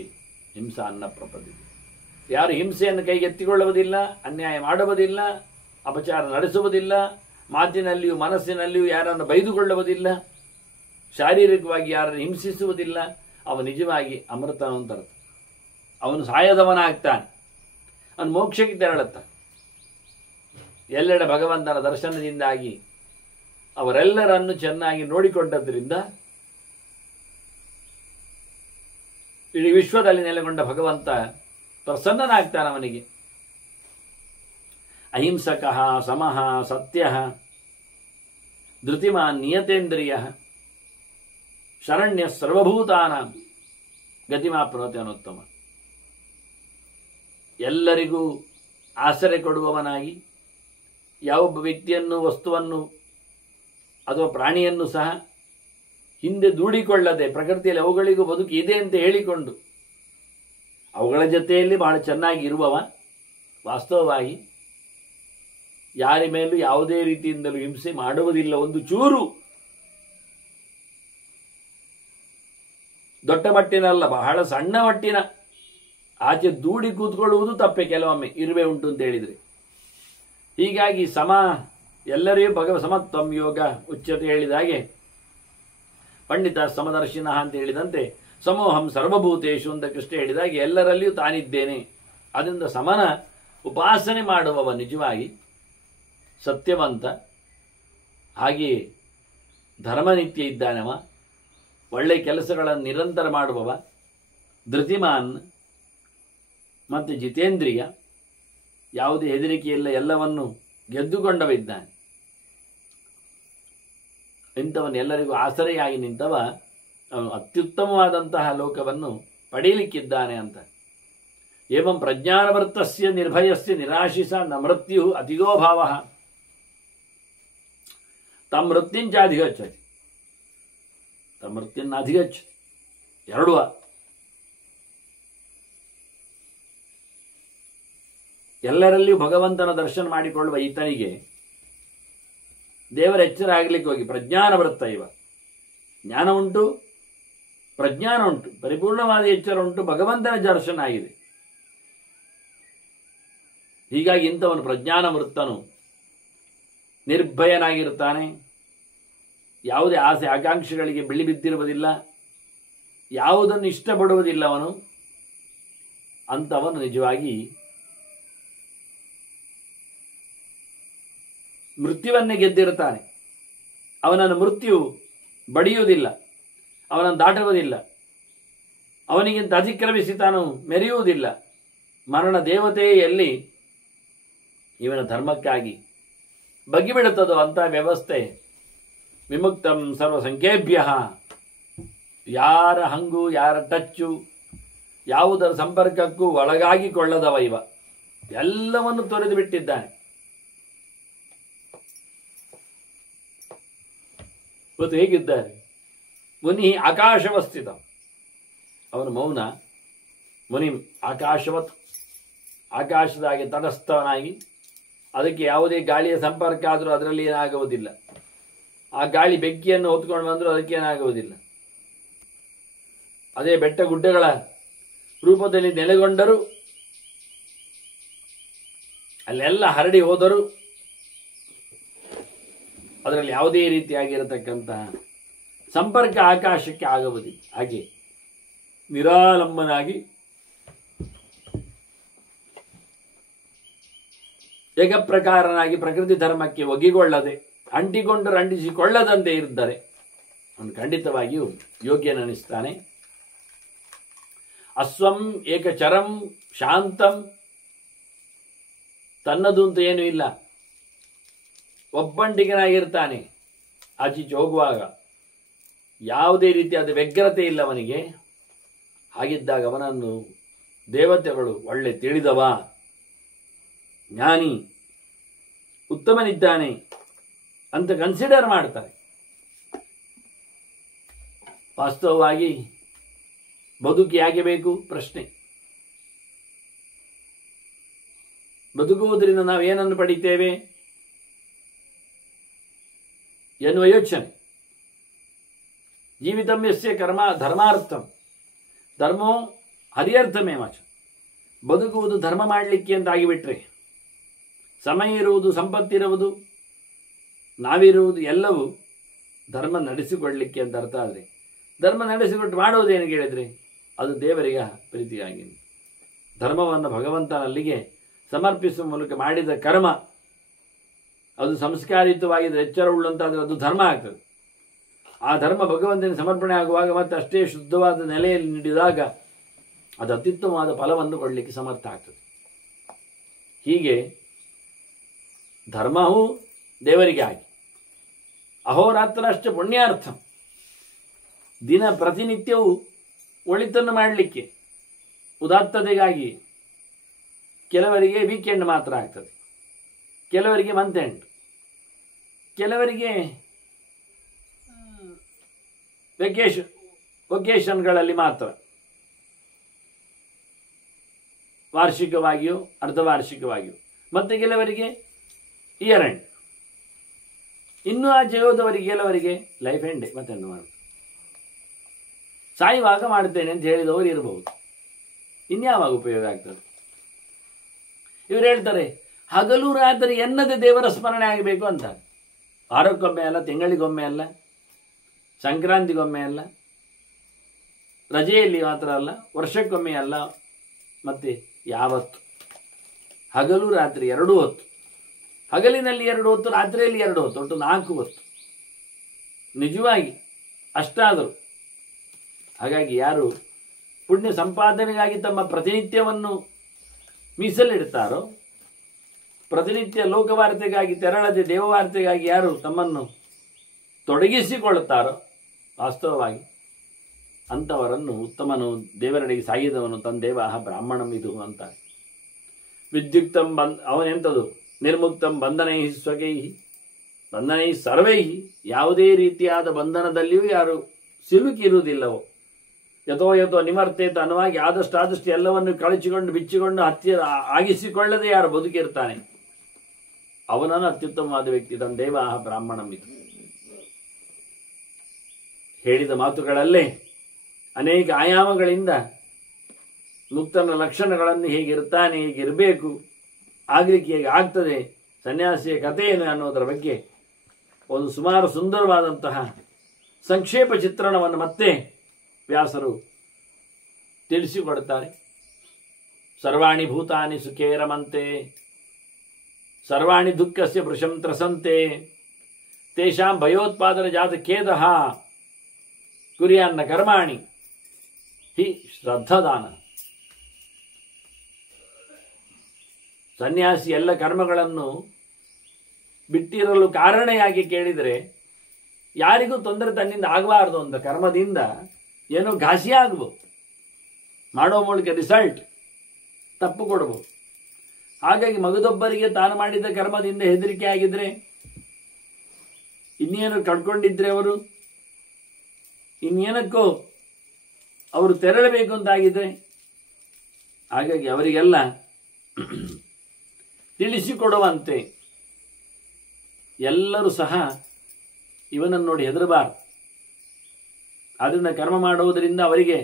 ಹಿಂಸಾ ನ ಪ್ರಪದ್ಯತೆ. ಯಾರು ಹಿಂಸೆಯನ್ನು ಕೈಗೆತ್ತಿಕೊಳ್ಳುವುದಿಲ್ಲ, ಅನ್ಯಾಯ ಮಾಡುವುದಿಲ್ಲ, ಅಪಚಾರ ನಡೆಸುವುದಿಲ್ಲ, ಮಾತಿನಲ್ಲಿಯೂ ಮನಸ್ಸಿನಲ್ಲಿಯೂ ಯಾರನ್ನು ಬೈದುಕೊಳ್ಳುವುದಿಲ್ಲ, ಶಾರೀರಿಕವಾಗಿ ಯಾರನ್ನು ಹಿಂಸಿಸುವುದಿಲ್ಲ, ಅವ ನಿಜವಾಗಿ ಅಮೃತನಂತರ ಅವನು ಸಾಯದವನಾಗ್ತಾನೆ. ಅವನು ಮೋಕ್ಷಕ್ಕೆ ತೆರಳುತ್ತಾನೆ. ಎಲ್ಲೆಡೆ ಭಗವಂತನ ದರ್ಶನದಿಂದಾಗಿ ಅವರೆಲ್ಲರನ್ನು ಚೆನ್ನಾಗಿ ನೋಡಿಕೊಂಡದ್ರಿಂದ ಇಡೀ ವಿಶ್ವದಲ್ಲಿ ನೆಲೆಗೊಂಡ ಭಗವಂತ ಪ್ರಸನ್ನನಾಗ್ತಾನೆ ಅವನಿಗೆ. ಅಹಿಂಸಕಃ ಸಮಃ ಸತ್ಯಃ ಧೃತಿಮಾನ್ ನಿಯತೇಂದ್ರಿಯ ಶರಣ್ಯ ಸರ್ವಭೂತಾನಾಂ ಗತಿಮಾಪ್ನೋತಿ ಅನ್ನೋತ್ತಮ. ಎಲ್ಲರಿಗೂ ಆಸರೆ ಕೊಡುವವನಾಗಿ, ಯಾವೊಬ್ಬ ವ್ಯಕ್ತಿಯನ್ನು, ವಸ್ತುವನ್ನು ಅಥವಾ ಪ್ರಾಣಿಯನ್ನು ಸಹ ಹಿಂದೆ ದೂಡಿಕೊಳ್ಳದೆ ಪ್ರಕೃತಿಯಲ್ಲಿ ಅವುಗಳಿಗೂ ಬದುಕಿ ಇದೆ ಅಂತ ಹೇಳಿಕೊಂಡು ಅವುಗಳ ಜೊತೆಯಲ್ಲಿ ಬಹಳ ಚೆನ್ನಾಗಿ ಇರುವವ ವಾಸ್ತವವಾಗಿ ಯಾರ ಮೇಲೂ ಯಾವುದೇ ರೀತಿಯಿಂದಲೂ ಹಿಂಸೆ ಮಾಡುವುದಿಲ್ಲ. ಒಂದು ಚೂರು ದೊಡ್ಡ ಮಟ್ಟಿನಲ್ಲ, ಬಹಳ ಸಣ್ಣ ಮಟ್ಟಿನ ಆಚೆ ದೂಡಿ ಕೂತ್ಕೊಳ್ಳುವುದು ತಪ್ಪೆ. ಕೆಲವೊಮ್ಮೆ ಇರುವೆ ಉಂಟು ಅಂತ ಹೇಳಿದರೆ. ಹೀಗಾಗಿ ಎಲ್ಲರಿಗೂ ಸಮತ್ವಂ ಯೋಗ ಉಚ್ಯತೆ ಹೇಳಿದ ಹಾಗೆ ಪಂಡಿತ ಸಮದರ್ಶಿನ ಅಂತ ಹೇಳಿದಂತೆ ಸಮೋಹಂ ಸರ್ವಭೂತೇಶು ಅಂತ ಕೃಷ್ಣ ಹೇಳಿದಾಗೆ ಎಲ್ಲರಲ್ಲಿಯೂ ತಾನಿದ್ದೇನೆ. ಅದರಿಂದ ಸಮನ ಉಪಾಸನೆ ಮಾಡುವವ ನಿಜವಾಗಿ ಸತ್ಯವಂತ, ಹಾಗೆಯೇ ಧರ್ಮನಿತ್ಯ ಇದ್ದಾನವ, ಒಳ್ಳೆಯ ಕೆಲಸಗಳನ್ನು ನಿರಂತರ ಮಾಡುವವ, ಧೃತಿಮಾನ್ ಮತ್ತು ಜಿತೇಂದ್ರಿಯ, ಯಾವುದೇ ಹೆದರಿಕೆಯಿಲ್ಲ, ಎಲ್ಲವನ್ನು ಗೆದ್ದುಕೊಂಡವ ಇದ್ದಾನೆ. ಇಂಥವನು ಎಲ್ಲರಿಗೂ ಆಸರೆಯಾಗಿ ನಿಂತವ ಅವನು ಅತ್ಯುತ್ತಮವಾದಂತಹ ಲೋಕವನ್ನು ಪಡೆಯಲಿಕ್ಕಿದ್ದಾನೆ ಅಂತ. ಏವಂ ಪ್ರಜ್ಞಾನವರ್ತಸ್ಯ ನಿರ್ಭಯಸ್ಯ ನಿರಾಶಿಸ ನ ಮೃತ್ಯು ಅತಿಗೋಭಾವ ತಮ್ಮ ಮೃತ್ಯುಂಚ ಅಧಿಗಚ್ಚತಿ, ತಮ್ಮ ಮೃತ್ಯನ್ನ ಅಧಿಗಚ್ಚತಿ. ಎರಡುವ ಎಲ್ಲರಲ್ಲಿಯೂ ಭಗವಂತನ ದರ್ಶನ ಮಾಡಿಕೊಳ್ಳುವ ಈತನಿಗೆ ದೇವರ ಎಚ್ಚರ ಆಗಲಿಕ್ಕೆ ಹೋಗಿ ಪ್ರಜ್ಞಾನವೃತ್ತ ಇವ. ಜ್ಞಾನ ಉಂಟು, ಪ್ರಜ್ಞಾನ ಉಂಟು, ಪರಿಪೂರ್ಣವಾದ ಎಚ್ಚರ ಉಂಟು, ಭಗವಂತನ ದರ್ಶನ ಆಗಿದೆ. ಹೀಗಾಗಿ ಇಂಥವನು ಪ್ರಜ್ಞಾನ ವೃತ್ತನು ನಿರ್ಭಯನಾಗಿರುತ್ತಾನೆ. ಯಾವುದೇ ಆಸೆ ಆಕಾಂಕ್ಷೆಗಳಿಗೆ ಬೆಳಿ ಬಿದ್ದಿರುವುದಿಲ್ಲ, ಯಾವುದನ್ನು ಇಷ್ಟಪಡುವುದಿಲ್ಲ ಅವನು. ಅಂಥವನು ನಿಜವಾಗಿ ಮೃತ್ಯುವನ್ನೇ ಗೆದ್ದಿರುತ್ತಾನೆ. ಅವನನ್ನು ಮೃತ್ಯು ಬಡಿಯುವುದಿಲ್ಲ, ಅವನನ್ನು ದಾಟುವುದಿಲ್ಲ, ಅವನಿಗಿಂತ ಅತಿಕ್ರಮಿಸಿ ತಾನು ಮೆರೆಯುವುದಿಲ್ಲ. ಮರಣ ದೇವತೆಯಲ್ಲಿ ಇವನ ಧರ್ಮಕ್ಕಾಗಿ ಬಗ್ಗಿಬಿಡುತ್ತದೋ ಅಂಥ ವ್ಯವಸ್ಥೆ ವಿಮುಕ್ತಂ ಸರ್ವಸಂಖ್ಯೇಭ್ಯ. ಯಾರ ಹಂಗು, ಯಾರ ಟಚ್ಚು, ಯಾವುದರ ಸಂಪರ್ಕಕ್ಕೂ ಒಳಗಾಗಿಕೊಳ್ಳದವ ಇವ. ಎಲ್ಲವನ್ನು ತೊರೆದು ಬಿಟ್ಟಿದ್ದಾನೆ. ಇವತ್ತು ಹೇಗಿದ್ದಾರೆ? ಮುನಿ ಆಕಾಶವಸ್ಥಿತ, ಅವನು ಮೌನ. ಮುನಿ ಆಕಾಶವತ್, ಆಕಾಶದಾಗಿ ತಟಸ್ಥವನಾಗಿ, ಅದಕ್ಕೆ ಯಾವುದೇ ಗಾಳಿಯ ಸಂಪರ್ಕ ಆದರೂ ಅದರಲ್ಲಿ ಏನಾಗುವುದಿಲ್ಲ. ಆ ಗಾಳಿ ಬೆಂಕಿಯನ್ನು ಹೊತ್ಕೊಂಡು ಬಂದರೂ ಅದಕ್ಕೇನಾಗುವುದಿಲ್ಲ. ಅದೇ ಬೆಟ್ಟ ಗುಡ್ಡಗಳ ರೂಪದಲ್ಲಿ ನೆಲೆಗೊಂಡರೂ, ಅಲ್ಲೆಲ್ಲ ಹರಡಿ ಹೋದರೂ ಅದರಲ್ಲಿ ಯಾವುದೇ ರೀತಿಯಾಗಿರತಕ್ಕಂತಹ ಸಂಪರ್ಕ ಆಕಾಶಕ್ಕೆ ಆಗುವುದಿಲ್ಲ. ಹಾಗೆ ನಿರಾಲಂಬನಾಗಿ ಏಕಪ್ರಕಾರನಾಗಿ ಪ್ರಕೃತಿ ಧರ್ಮಕ್ಕೆ ಒಗ್ಗಿಕೊಳ್ಳದೆ, ಅಂಟಿಕೊಂಡರು ಅಂಟಿಸಿಕೊಳ್ಳದಂತೆ ಇದ್ದರೆ ಅವನು ಖಂಡಿತವಾಗಿಯೂ ಯೋಗ್ಯನೆನಿಸ್ತಾನೆ. ಅಸ್ವಂ ಏಕಚರಂ ಶಾಂತಂ, ತನ್ನದು ಅಂತ ಏನೂ ಇಲ್ಲ, ಒಬ್ಬಂಟಿಗನಾಗಿರ್ತಾನೆ. ಆಚೀಚೆ ಹೋಗುವಾಗ ಯಾವುದೇ ರೀತಿಯಾದ ವ್ಯಗ್ರತೆ ಇಲ್ಲ ಅವನಿಗೆ. ಹಾಗಿದ್ದಾಗ ಅವನನ್ನು ದೇವತೆಗಳು ಒಳ್ಳೆ ತಿಳಿದವ, ಜ್ಞಾನಿ, ಉತ್ತಮನಿದ್ದಾನೆ ಅಂತ ಕನ್ಸಿಡರ್ ಮಾಡ್ತಾರೆ. ವಾಸ್ತವವಾಗಿ ಬದುಕು ಯಾಕೆ ಬೇಕು ಪ್ರಶ್ನೆ. ಬದುಕುವುದರಿಂದ ನಾವು ಏನನ್ನು ಪಡಿತೇವೆ ಎನ್ನುವ ಯೋಚನೆ. ಜೀವಿತಂ ಯಸ್ಯ ಕರ್ಮ ಧರ್ಮಾರ್ಥಂ ಧರ್ಮೋ ಹರಿಯರ್ಥಮೇವ ಚ. ಬದುಕುವುದು ಧರ್ಮ ಮಾಡಲಿಕ್ಕೆ ಅಂತ ಆಗಿಬಿಟ್ರೆ, ಸಮಯ ಇರುವುದು, ಸಂಪತ್ತಿರುವುದು, ನಾವಿರುವುದು ಎಲ್ಲವೂ ಧರ್ಮ ನಡೆಸಿಕೊಳ್ಳಲಿಕ್ಕೆ ಅಂತ ಅರ್ಥ. ಆದರೆ ಧರ್ಮ ನಡೆಸಿಕೊಟ್ಟು ಮಾಡೋದೇನು ಕೇಳಿದರೆ ಅದು ದೇವರಿಗೆ ಪ್ರೀತಿಯಾಗಿ ಧರ್ಮವನ್ನು ಭಗವಂತನಲ್ಲಿಗೆ ಸಮರ್ಪಿಸುವ ಮೂಲಕ ಮಾಡಿದ ಕರ್ಮ ಅದು ಸಂಸ್ಕಾರಿತವಾಗಿದ್ದರೆ, ಎಚ್ಚರವುಳ್ಳಂತಾದರೆ ಅದು ಧರ್ಮ ಆಗ್ತದೆ. ಆ ಧರ್ಮ ಭಗವಂತನಿಗೆ ಸಮರ್ಪಣೆ ಆಗುವಾಗ ಮತ್ತೆ ಅಷ್ಟೇ ಶುದ್ಧವಾದ ನೆಲೆಯಲ್ಲಿ ನೀಡಿದಾಗ ಅದು ಅತ್ಯುತ್ತಮವಾದ ಫಲವನ್ನು ಕೊಡಲಿಕ್ಕೆ ಸಮರ್ಥ ಆಗ್ತದೆ. ಹೀಗೆ ಧರ್ಮವು ದೇವರಿಗೆ ಆಗಿ ಅಹೋರಾತ್ರಶ್ಚ ಪುಣ್ಯಾರ್ಥ, ದಿನ ಪ್ರತಿನಿತ್ಯವೂ ಒಳಿತನ್ನು ಮಾಡಲಿಕ್ಕೆ, ಉದಾತ್ತತೆಗಾಗಿ ಕೆಲವರಿಗೆ ವೀಕೆಂಡ್ ಮಾತ್ರ ಆಗ್ತದೆ, ಕೆಲವರಿಗೆ ಮಂತ್ ಎಂಡ್, ಕೆಲವರಿಗೆ ವೆಕೇಷನ್ಗಳಲ್ಲಿ ಮಾತ್ರ, ವಾರ್ಷಿಕವಾಗಿಯೂ ಅರ್ಧವಾರ್ಷಿಕವಾಗಿಯೂ, ಮತ್ತು ಕೆಲವರಿಗೆ ಇಯರ್ ಎಂಡ್. ಇನ್ನೂ ಆಚೆ ಹೋದವರಿಗೆ ಕೆಲವರಿಗೆ ಲೈಫ್ ಎಂಡೇ. ಮತ್ತೆಂದು ಮಾಡೋದು, ಸಾಯುವಾಗ ಮಾಡ್ತೇನೆ ಅಂತ ಹೇಳಿದವರು ಇರಬಹುದು, ಇನ್ಯಾವಾಗ ಉಪಯೋಗ ಆಗ್ತದೆ? ಇವರು ಹೇಳ್ತಾರೆ ಹಗಲು ರಾತ್ರಿ ಎನ್ನದೆ ದೇವರ ಸ್ಮರಣೆ ಆಗಬೇಕು ಅಂತ. ವಾರಕ್ಕೊಮ್ಮೆ ಅಲ್ಲ, ತಿಂಗಳಿಗೊಮ್ಮೆ ಅಲ್ಲ, ಸಂಕ್ರಾಂತಿಗೊಮ್ಮೆ ಅಲ್ಲ, ರಜೆಯಲ್ಲಿ ಮಾತ್ರ ಅಲ್ಲ, ವರ್ಷಕ್ಕೊಮ್ಮೆ ಅಲ್ಲ, ಮತ್ತೆ ಯಾವತ್ತು ಹಗಲು ರಾತ್ರಿ 2 ಹೊತ್ತು. ಹಗಲಿನಲ್ಲಿ 2 ಹೊತ್ತು, ರಾತ್ರಿಯಲ್ಲಿ 2 ಹೊತ್ತು, ಒಟ್ಟು 4 ಹೊತ್ತು. ನಿಜವಾಗಿ ಅಷ್ಟಾದರೂ. ಹಾಗಾಗಿ ಯಾರು ಪುಣ್ಯ ಸಂಪಾದನೆಗಾಗಿ ತಮ್ಮ ಪ್ರತಿನಿತ್ಯವನ್ನು ಮೀಸಲಿಡ್ತಾರೋ, ಪ್ರತಿನಿತ್ಯ ಲೋಕವಾರ್ತೆಗಾಗಿ ತೆರಳದೆ ದೇವವಾರ್ತೆಗಾಗಿ ಯಾರು ತಮ್ಮನ್ನು ತೊಡಗಿಸಿಕೊಳ್ಳುತ್ತಾರೋ, ವಾಸ್ತವವಾಗಿ ಅಂಥವರನ್ನು ಉತ್ತಮನು, ದೇವರಡೆಗೆ ಸಾಗಿದವನು ತಂದೇವಾಹ ಬ್ರಾಹ್ಮಣಂ ಇದು ಅಂತಾರೆ. ವಿದ್ಯುಕ್ತಂ ಅವನೆಂಥದು, ನಿರ್ಮುಕ್ತಂ ಬಂಧನೈ ಸ್ವಗೈ ಬಂಧನೈ ಸರ್ವೈ, ಯಾವುದೇ ರೀತಿಯಾದ ಬಂಧನದಲ್ಲಿಯೂ ಯಾರು ಸಿಲುಕಿರುವುದಿಲ್ಲವೋ, ಯಥೋ ಯಥೋ ನಿವರ್ತೇತ ಅನ್ನುವಾಗಿ ಆದಷ್ಟು ಎಲ್ಲವನ್ನು ಕಳಚಿಕೊಂಡು ಬಿಚ್ಚಿಕೊಂಡು ಹತ್ತಿರ ಆಗಿಸಿಕೊಳ್ಳದೆ ಯಾರು ಬದುಕಿರ್ತಾನೆ ಅವನನ್ನು ಅತ್ಯುತ್ತಮವಾದ ವ್ಯಕ್ತಿ ತಂದೇವಾಹ ಬ್ರಾಹ್ಮಣಂ ಇದು. ಹೇಳಿದ ಮಾತುಗಳಲ್ಲೇ ಅನೇಕ ಆಯಾಮಗಳಿಂದ ಮುಕ್ತನ ಲಕ್ಷಣಗಳನ್ನು ಹೇಗಿರ್ತಾನೆ, ಹೇಗಿರಬೇಕು, ಆಗಲಿಕ್ಕೆ ಹೇಗೆ ಆಗ್ತದೆ, ಸನ್ಯಾಸಿಯ ಕಥೆಯನ್ನು ಅನ್ನೋದರ ಬಗ್ಗೆ ಒಂದು ಸುಮಾರು ಸುಂದರವಾದಂತಹ ಸಂಕ್ಷೇಪ ಚಿತ್ರಣವನ್ನು ಮತ್ತೆ ವ್ಯಾಸರು ತಿಳಿಸಿಕೊಡುತ್ತಾರೆ. ಸರ್ವಾಣಿ ಭೂತಾನಿ ಸುಖೇರಮಂತೆ ಸರ್ವಾಣಿ ದುಃಖಸ್ಯ ಭೃಶಂ ತ್ರಸಂತೆ ತೇಷಾಂ ಭಯೋತ್ಪಾದನ ಜಾತ ಖೇದಃ ಕುರಿಯಾನ್ನ ಕರ್ಮಾಣಿ ಹಿ ಶ್ರದ್ಧಾದಾನ. ಸನ್ಯಾಸಿ ಎಲ್ಲ ಕರ್ಮಗಳನ್ನು ಬಿಟ್ಟಿರಲು ಕಾರಣ ಯಾಕೆ ಕೇಳಿದರೆ, ಯಾರಿಗೂ ತೊಂದರೆ ತನ್ನಿಂದ ಆಗಬಾರ್ದು ಅಂತ. ಕರ್ಮದಿಂದ ಏನೋ ಘಾಸಿ ಆಗ್ಬೋದು, ಮಾಡೋ ಮೂಲಕ ರಿಸಲ್ಟ್ ತಪ್ಪು ಕೊಡ್ಬೋದು. ಹಾಗಾಗಿ ಮಗದೊಬ್ಬರಿಗೆ ತಾನು ಮಾಡಿದ ಕರ್ಮದಿಂದ ಹೆದರಿಕೆ ಆಗಿದ್ರೆ, ಇನ್ನೇನು ಕಳ್ಕೊಂಡಿದ್ರೆ, ಅವರು ಇನ್ನೇನಕ್ಕೋ ಅವರು ತೆರಳಬೇಕು ಅಂತಾಗಿದ್ರೆ, ಹಾಗಾಗಿ ಅವರಿಗೆಲ್ಲ ತಿಳಿಸಿಕೊಡುವಂತೆ ಎಲ್ಲರೂ ಸಹ ಇವನನ್ನು ನೋಡಿ ಹೆದರಬಾರದು. ಆದ್ದರಿಂದ ಕರ್ಮ ಮಾಡುವುದರಿಂದ ಅವರಿಗೆ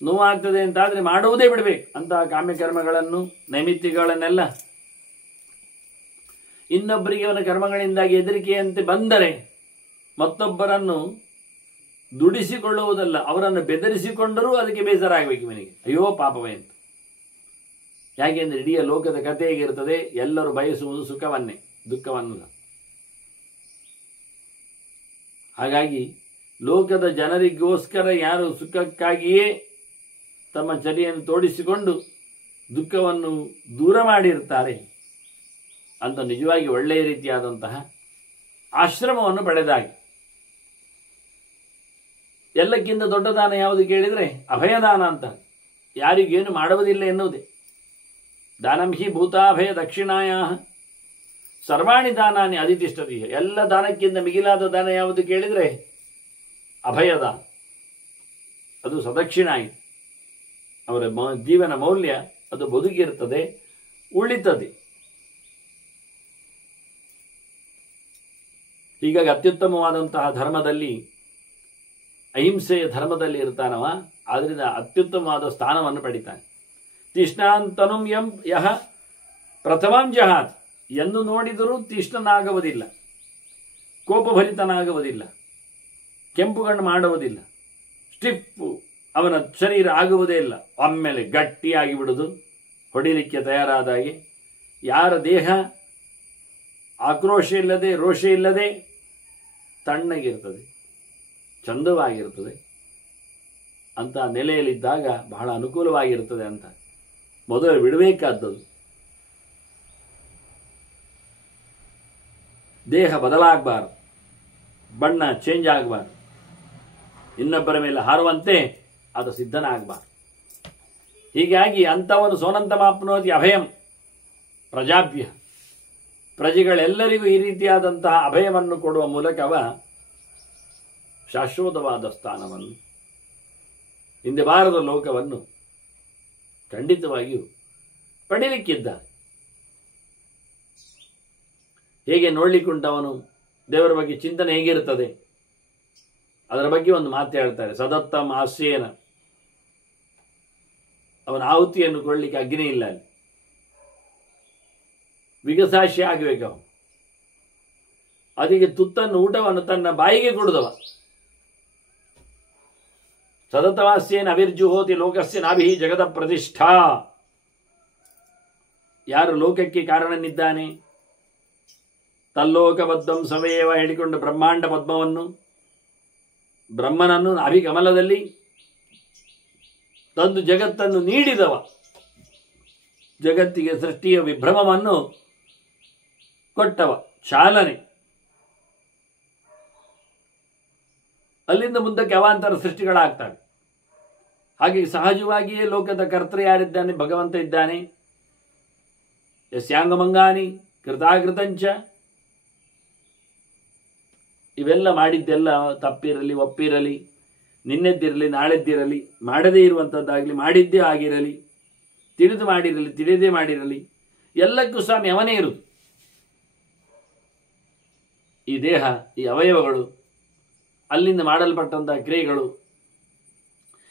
ನೋವಾಗ್ತದೆ ಅಂತಾದರೆ ಮಾಡುವುದೇ ಬಿಡಬೇಕು. ಅಂತಹ ಕಾಮ್ಯಕರ್ಮಗಳನ್ನು ನೈಮಿತ್ತಿಗಳನ್ನೆಲ್ಲ ಇನ್ನೊಬ್ಬರಿಗೆ ಅವನ ಕರ್ಮಗಳಿಂದಾಗಿ ಹೆದರಿಕೆಯಂತೆ ಬಂದರೆ ಮತ್ತೊಬ್ಬರನ್ನು ದುಡಿಸಿಕೊಳ್ಳುವುದಲ್ಲ, ಅವರನ್ನು ಬೆದರಿಸಿಕೊಂಡರೂ ಅದಕ್ಕೆ ಬೇಸರ ಆಗಬೇಕು ಇವನಿಗೆ, ಅಯ್ಯೋ ಪಾಪವೇ ಅಂತ. ಯಾಕೆಂದರೆ ಇಡೀ ಲೋಕದ ಕಥೆ ಹೇಗಿರ್ತದೆ, ಎಲ್ಲರೂ ಬಯಸುವುದು ಸುಖವನ್ನೇ, ದುಃಖವನ್ನಲ್ಲ. ಹಾಗಾಗಿ ಲೋಕದ ಜನರಿಗೋಸ್ಕರ ಯಾರು ಸುಖಕ್ಕಾಗಿಯೇ ತಮ್ಮ ಚರಿಯನ್ನು ತೋಡಿಸಿಕೊಂಡು ದುಃಖವನ್ನು ದೂರ ಮಾಡಿರ್ತಾರೆ ಅಂತ ನಿಜವಾಗಿ ಒಳ್ಳೆಯ ರೀತಿಯಾದಂತಹ ಆಶ್ರಮವನ್ನು ಪಡೆದಾಗಿ. ಎಲ್ಲಕ್ಕಿಂತ ದೊಡ್ಡ ದಾನ ಯಾವುದು ಕೇಳಿದರೆ ಅಭಯದಾನ ಅಂತ. ಯಾರಿಗೇನು ಮಾಡುವುದಿಲ್ಲ ಎನ್ನುವುದೇ. ದಾನಂ ಹಿ ಭೂತಾಭಯ ದಕ್ಷಿಣಾಯ ಸರ್ವಾಣಿ ದಾನಾನಿ ಅಧಿತಿಷ್ಠತಿ. ಎಲ್ಲ ದಾನಕ್ಕಿಂತ ಮಿಗಿಲಾದ ದಾನ ಯಾವುದು ಕೇಳಿದರೆ ಅಭಯದಾನ. ಅದು ಸದಕ್ಷಿಣಾಯಿ. ಅವರ ಜೀವನ ಮೌಲ್ಯ ಅದು ಬದುಕಿರ್ತದೆ, ಉಳಿತದೆ. ಹೀಗಾಗಿ ಅತ್ಯುತ್ತಮವಾದಂತಹ ಧರ್ಮದಲ್ಲಿ, ಅಹಿಂಸೆಯ ಧರ್ಮದಲ್ಲಿ ಇರ್ತಾನವ, ಆದ್ದರಿಂದ ಅತ್ಯುತ್ತಮವಾದ ಸ್ಥಾನವನ್ನು ಪಡಿತಾನೆ. ತಿಷ್ಣಾಂತನುಂ ಯಂ ಯಹ ಪ್ರಥಮಂ ಜಹಾತ್. ಎಂದು ನೋಡಿದರೂ ತೀಷ್ಣನಾಗುವುದಿಲ್ಲ, ಕೋಪಭರಿತನಾಗುವುದಿಲ್ಲ, ಕೆಂಪುಗಣ್ಣು ಮಾಡುವುದಿಲ್ಲ, ಸ್ಟಿಫ್ಫು ಅವನ ಶರೀರ ಆಗುವುದೇ ಇಲ್ಲ. ಒಮ್ಮೆಲೆ ಗಟ್ಟಿಯಾಗಿ ಬಿಡುವುದು, ಹೊಡಿಲಿಕ್ಕೆ ತಯಾರಾದಾಗೆ. ಯಾರ ದೇಹ ಆಕ್ರೋಶ ಇಲ್ಲದೆ, ರೋಷ ಇಲ್ಲದೆ ತಣ್ಣಗಿರ್ತದೆ, ಚಂದವಾಗಿರ್ತದೆ, ಅಂತ ನೆಲೆಯಲ್ಲಿದ್ದಾಗ ಬಹಳ ಅನುಕೂಲವಾಗಿರ್ತದೆ ಅಂತ ಮೊದಲು ಬಿಡಬೇಕಾದದ್ದು. ದೇಹ ಬದಲಾಗಬಾರದು, ಬಣ್ಣ ಚೇಂಜ್ ಆಗಬಾರದು, ಇನ್ನೊಬ್ಬರ ಮೇಲೆ ಹಾರುವಂತೆ ಅದು ಸಿದ್ಧನಾಗಬಾರದು. ಹೀಗಾಗಿ ಅಂಥವನು ಸೋನಂತಮಾಪ್ನೋತಿ ಅಭಯಂ ಪ್ರಜಾಭ್ಯ. ಪ್ರಜೆಗಳೆಲ್ಲರಿಗೂ ಈ ರೀತಿಯಾದಂತಹ ಅಭಯವನ್ನು ಕೊಡುವ ಮೂಲಕವ ಶಾಶ್ವತವಾದ ಸ್ಥಾನವನ್ನು, ಹಿಂದೆ ಬಾರದ ಲೋಕವನ್ನು ಖಂಡಿತವಾಗಿಯೂ ಪಡೀಲಿಕ್ಕಿದ್ದ. ಹೇಗೆ ನೋಡಲಿಕ್ಕುಂಟವನು ದೇವರ ಬಗ್ಗೆ ಚಿಂತನೆ ಹೇಗಿರುತ್ತದೆ ಅದರ ಬಗ್ಗೆ ಒಂದು ಮಾತು ಹೇಳ್ತಾರೆ. ಸದತ್ತಂ ಹಾಸ್ಯೇನ. ಅವನ ಆಹುತಿಯನ್ನು ಕೊಡಲಿಕ್ಕೆ ಅಗ್ನಿ ಇಲ್ಲ ಅಲ್ಲಿ. ವಿಗಸಾಶಿ ಆಗಬೇಕು ಅವನು. ಅದಕ್ಕೆ ತುತ್ತನ್ನು, ಊಟವನ್ನು ತನ್ನ ಬಾಯಿಗೆ ಕೊಡುದವ. ಸದತವಾಸ್ಯೇನ ಅವಿರ್ಜುಹೋತಿ ಲೋಕಸ್ಯ ನಾಭಿ ಜಗದ ಪ್ರತಿಷ್ಠಾ. ಯಾರು ಲೋಕಕ್ಕೆ ಕಾರಣನಿದ್ದಾನೆ, ತಲ್ಲೋಕಬದ್ಧಂ ಸವೇವ ಹೇಳಿಕೊಂಡು ಬ್ರಹ್ಮಾಂಡ ಪದ್ಮವನ್ನು, ಬ್ರಹ್ಮನನ್ನು ನಾಭಿಕಮಲದಲ್ಲಿ ತಂದು ಜಗತ್ತನ್ನು ನೀಡಿದವ, ಜಗತ್ತಿಗೆ ಸೃಷ್ಟಿಯ ವಿಭ್ರಮವನ್ನು ಕೊಟ್ಟವ, ಚಾಲನೆ. ಅಲ್ಲಿಂದ ಮುಂದಕ್ಕೆ ಅವಾಂತರ ಸೃಷ್ಟಿಗಳಾಗ್ತವೆ. ಹಾಗೆ ಸಹಜವಾಗಿಯೇ ಲೋಕದ ಕರ್ತೃ ಯಾರಿದ್ದಾನೆ, ಭಗವಂತ ಇದ್ದಾನೆ. ಯಸ್ಯಾಂಗಮಂಗಾನಿ ಕೃತಾಕೃತಂಚ. ಇವೆಲ್ಲ ಮಾಡಿದ್ದೆಲ್ಲ ತಪ್ಪಿರಲಿ ಒಪ್ಪಿರಲಿ, ನಿನ್ನೆದ್ದಿರಲಿ ನಾಳೆದ್ದಿರಲಿ, ಮಾಡದೇ ಇರುವಂಥದ್ದಾಗಲಿ ಮಾಡಿದ್ದೇ ಆಗಿರಲಿ, ತಿಳಿದು ಮಾಡಿರಲಿ ತಿಳಿದೇ ಮಾಡಿರಲಿ, ಎಲ್ಲಕ್ಕೂ ಸ್ವಾಮಿ ಅವನೇ ಇರುವುದು. ಈ ದೇಹ, ಈ ಅವಯವಗಳು, ಅಲ್ಲಿಂದ ಮಾಡಲ್ಪಟ್ಟಂತಹ ಕ್ರಿಯೆಗಳು,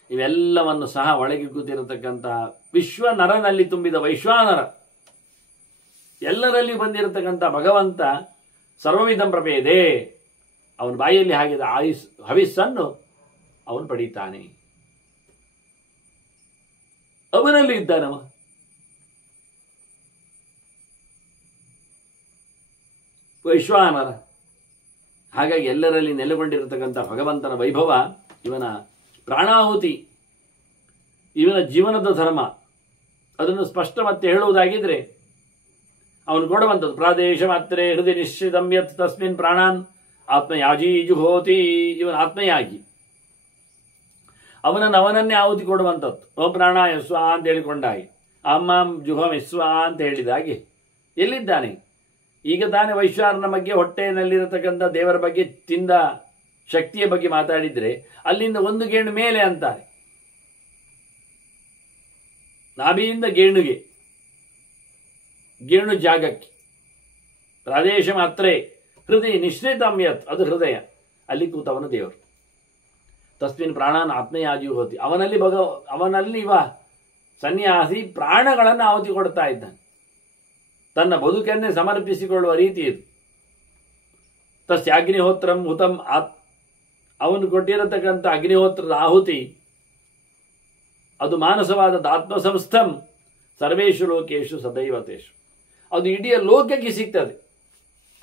ಇವೆಲ್ಲವನ್ನು ಸಹ ಒಳಗೆ ಕೂತಿರತಕ್ಕಂತಹ ವಿಶ್ವ ನರನಲ್ಲಿ ತುಂಬಿದ ವೈಶ್ವಾನರ, ಎಲ್ಲರಲ್ಲಿ ಬಂದಿರತಕ್ಕಂಥ ಭಗವಂತ ಸರ್ವವಿಧಂ ಪ್ರಭೇದೇ. ಅವನ ಬಾಯಲ್ಲಿ ಹಾಕಿದ ಹವಿಸ್ಸನ್ನು ಅವನು ಪಡೀತಾನೆ. ಅವನಲ್ಲಿ ಇದ್ದಾನವ. ವೈಶ್ವಾನರ. ಹಾಗಾಗಿ ಎಲ್ಲರಲ್ಲಿ ನೆಲೆಗೊಂಡಿರತಕ್ಕಂಥ ಭಗವಂತನ ವೈಭವ, ಇವನ ಪ್ರಾಣಾಹುತಿ, ಇವನ ಜೀವನದ ಧರ್ಮ, ಅದನ್ನು ಸ್ಪಷ್ಟ ಮತ್ತೆ ಹೇಳುವುದಾಗಿದ್ರೆ ಅವನು ಕೊಡುವಂಥದ್ದು. ಪ್ರಾದೇಶ ಮಾತ್ರೇ ಹೃದಯ ನಿಶ್ಚಿತಂ ಯತ್ ತಸ್ಮಿನ್ ಪ್ರಾಣಾನ್ ಆತ್ಮಯಾಜಿ ಜುಹೋತಿ. ಇವನ ಆತ್ಮಯಾಗಿ, ಅವನನ್ನೇ ಆಹುತಿ ಕೊಡುವಂಥದ್ದು. ಓ ಪ್ರಾಣ ಯಸ್ವ ಅಂತ ಹೇಳಿಕೊಂಡಾಗಿ, ಅಮ್ಮಾಂ ಜುಹಂ ಯಸ್ವ ಅಂತ ಹೇಳಿದಾಗೆ ಎಲ್ಲಿದ್ದಾನೆ? ಈಗ ತಾನೇ ವೈಶ್ವಾನರನ ಬಗ್ಗೆ, ಹೊಟ್ಟೆಯಲ್ಲಿರತಕ್ಕಂಥ ದೇವರ ಬಗ್ಗೆ, ತಿಂದ ಶಕ್ತಿಯ ಬಗ್ಗೆ ಮಾತಾಡಿದ್ರೆ ಅಲ್ಲಿಂದ ಒಂದು ಗೇಣು ಮೇಲೆ ಅಂತಾರೆ. ನಾಭಿಯಿಂದ ಗೇಣುಗೆ, ಗೇಣು ಜಾಗಕ್ಕೆ. ಪ್ರಾದೇಶ ಮಾತ್ರೇ ಹೃದಯ ನಿಶ್ಚಿತಂ ಯತ್, ಅದು ಹೃದಯ, ಅಲ್ಲಿ ಕೂತವನು ದೇವರು. ತಸ್ಮಿನ್ ಪ್ರಾಣಾನ್ ಆತ್ಮಯಾದಿಯು ಹೋತಿ. ಅವನಲ್ಲಿ ಸನ್ಯಾಸಿ ಪ್ರಾಣಗಳನ್ನು ಆಹುತಿ ಕೊಡ್ತಾ ಇದ್ದಾನೆ. ತನ್ನ ಬದುಕನ್ನೇ ಸಮರ್ಪಿಸಿಕೊಳ್ಳುವ ರೀತಿ ಇದು. ತಸ್ಯ ಅಗ್ನಿಹೋತ್ರಂ ಹುತಂ ಅವನು ಕೊಟ್ಟಿರತಕ್ಕಂಥ ಅಗ್ನಿಹೋತ್ರದ ಆಹುತಿ ಅದು ಮಾನಸವಾದ ಆತ್ಮಸಂಸ್ಥಂ ಸರ್ವೇಷು ಲೋಕೇಶು ಸದೈವತೇಶು. ಅದು ಇಡೀ ಲೋಕಕ್ಕೆ ಸಿಗ್ತದೆ.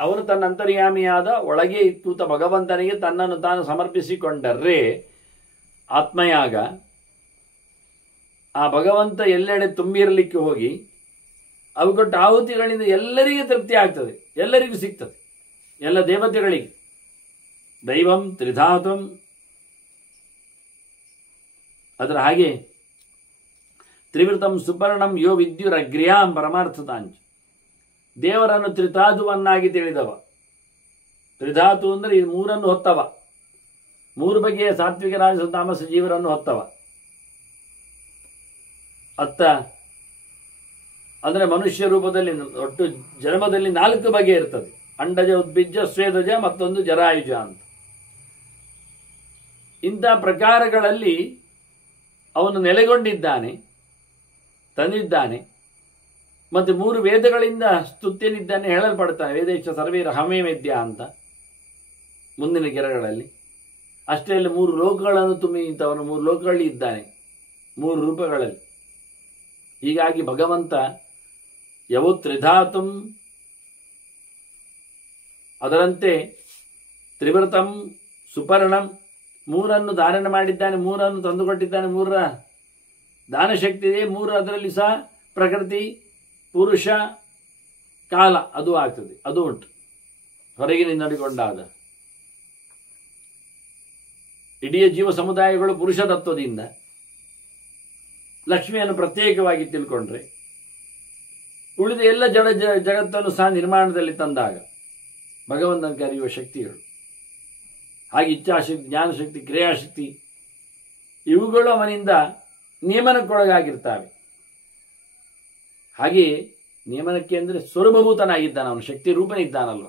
ಅವನು ತನ್ನ ಅಂತರ್ಯಾಮಿಯಾದ ಒಳಗೆ ಕೂತ ಭಗವಂತನಿಗೆ ತನ್ನನ್ನು ತಾನು ಸಮರ್ಪಿಸಿಕೊಂಡರೆ ಆತ್ಮಯಾಗ ಆ ಭಗವಂತ ಎಲ್ಲೆಡೆ ತುಂಬಿರಲಿಕ್ಕೆ ಹೋಗಿ ಅವು ಕೊಟ್ಟ ಆಹುತಿಗಳಿಂದ ಎಲ್ಲರಿಗೂ ತೃಪ್ತಿ ಆಗ್ತದೆ, ಎಲ್ಲರಿಗೂ ಸಿಗ್ತದೆ, ಎಲ್ಲ ದೇವತೆಗಳಿಗೆ. ದೈವಂ ತ್ರಿಧಾತಂ ಅದರ ಹಾಗೆ ತ್ರಿವೃತಂ ಸುಪರ್ಣಂ ಯೋ ವಿದ್ಯುರಗ್ರ್ಯಾಂ ಪರಮಾರ್ಥತಾಂಚ. ದೇವರನ್ನು ತ್ರಿಧಾತುವನ್ನಾಗಿ ತಿಳಿದವ. ತ್ರಿಧಾತು ಅಂದರೆ ಇದು ಮೂರನ್ನು ಹೊತ್ತವ, ಮೂರು ಬಗೆಯ ಸಾತ್ವಿಕ ರಾಜಸ ತಾಮಸ ಜೀವರನ್ನು ಹೊತ್ತವ. ಅಂದರೆ ಮನುಷ್ಯ ರೂಪದಲ್ಲಿ ಒಟ್ಟು ಜನ್ಮದಲ್ಲಿ 4 ಬಗೆ ಇರ್ತದೆ. ಅಂಡಜ, ಉದ್ಬಿಜ್ಜ, ಸ್ವೇದಜ, ಮತ್ತೊಂದು ಜರಾಯುಜ ಅಂತ. ಇಂಥ ಪ್ರಕಾರಗಳಲ್ಲಿ ಅವನು ನೆಲೆಗೊಂಡಿದ್ದಾನೆ, ತಂದಿದ್ದಾನೆ. ಮತ್ತು 3 ವೇದಗಳಿಂದ ಸ್ತುತ್ಯನಿದ್ದಾನೆ, ಹೇಳಲ್ಪಡ್ತಾನೆ. ವೇದೇಶ ಸರ್ವೇ ರಹಮೇ ವೇದ್ಯ ಅಂತ ಮುಂದಿನ ಗೆರೆಗಳಲ್ಲಿ. ಅಷ್ಟೇ ಅಲ್ಲಿ 3 ಲೋಕಗಳನ್ನು ತುಂಬಿ ನಿಂತವನು 3 ಲೋಕಗಳಲ್ಲಿ ಇದ್ದಾನೆ, 3 ರೂಪಗಳಲ್ಲಿ. ಹೀಗಾಗಿ ಭಗವಂತ ಯವು ತ್ರಿಧಾತುಂ ಅದರಂತೆ ತ್ರಿವೃತಂ ಸುಪರ್ಣಂ 3 ಧಾರಣೆ ಮಾಡಿದ್ದಾನೆ, 3 ತಂದುಕೊಟ್ಟಿದ್ದಾನೆ. 3 ದಾನಶಕ್ತಿ ಇದೆ. 3 ಅದರಲ್ಲಿ ಸಹ ಪ್ರಕೃತಿ, ಪುರುಷ, ಕಾಲ ಅದು ಆಗ್ತದೆ, ಅದು ಉಂಟು ಹೊರಗಿನಿಂದ ನೋಡಿಕೊಂಡಾಗ. ಇಡೀ ಜೀವ ಸಮುದಾಯಗಳು ಪುರುಷ ತತ್ವದಿಂದ ಲಕ್ಷ್ಮಿಯನ್ನು ಪ್ರತ್ಯೇಕವಾಗಿ ತಿಳ್ಕೊಂಡ್ರೆ ಉಳಿದ ಎಲ್ಲ ಜಗತ್ತನ್ನು ಸಹ ನಿರ್ಮಾಣದಲ್ಲಿ ತಂದಾಗ ಭಗವಂತನ ಕರೆಯುವ ಶಕ್ತಿಗಳು. ಹಾಗೆ ಇಚ್ಛಾಶಕ್ತಿ, ಜ್ಞಾನಶಕ್ತಿ, ಕ್ರಿಯಾಶಕ್ತಿ ಇವುಗಳು ಅವನಿಂದ ನಿಯಮನಕ್ಕೊಳಗಾಗಿರ್ತವೆ. ಹಾಗೆಯೇ ನಿಯಮನಕ್ಕೆ ಅಂದರೆ ಸ್ವರೂಪಭೂತನಾಗಿದ್ದಾನೆ, ಅವನು ಶಕ್ತಿ ರೂಪನಿದ್ದಾನಲ್ವ,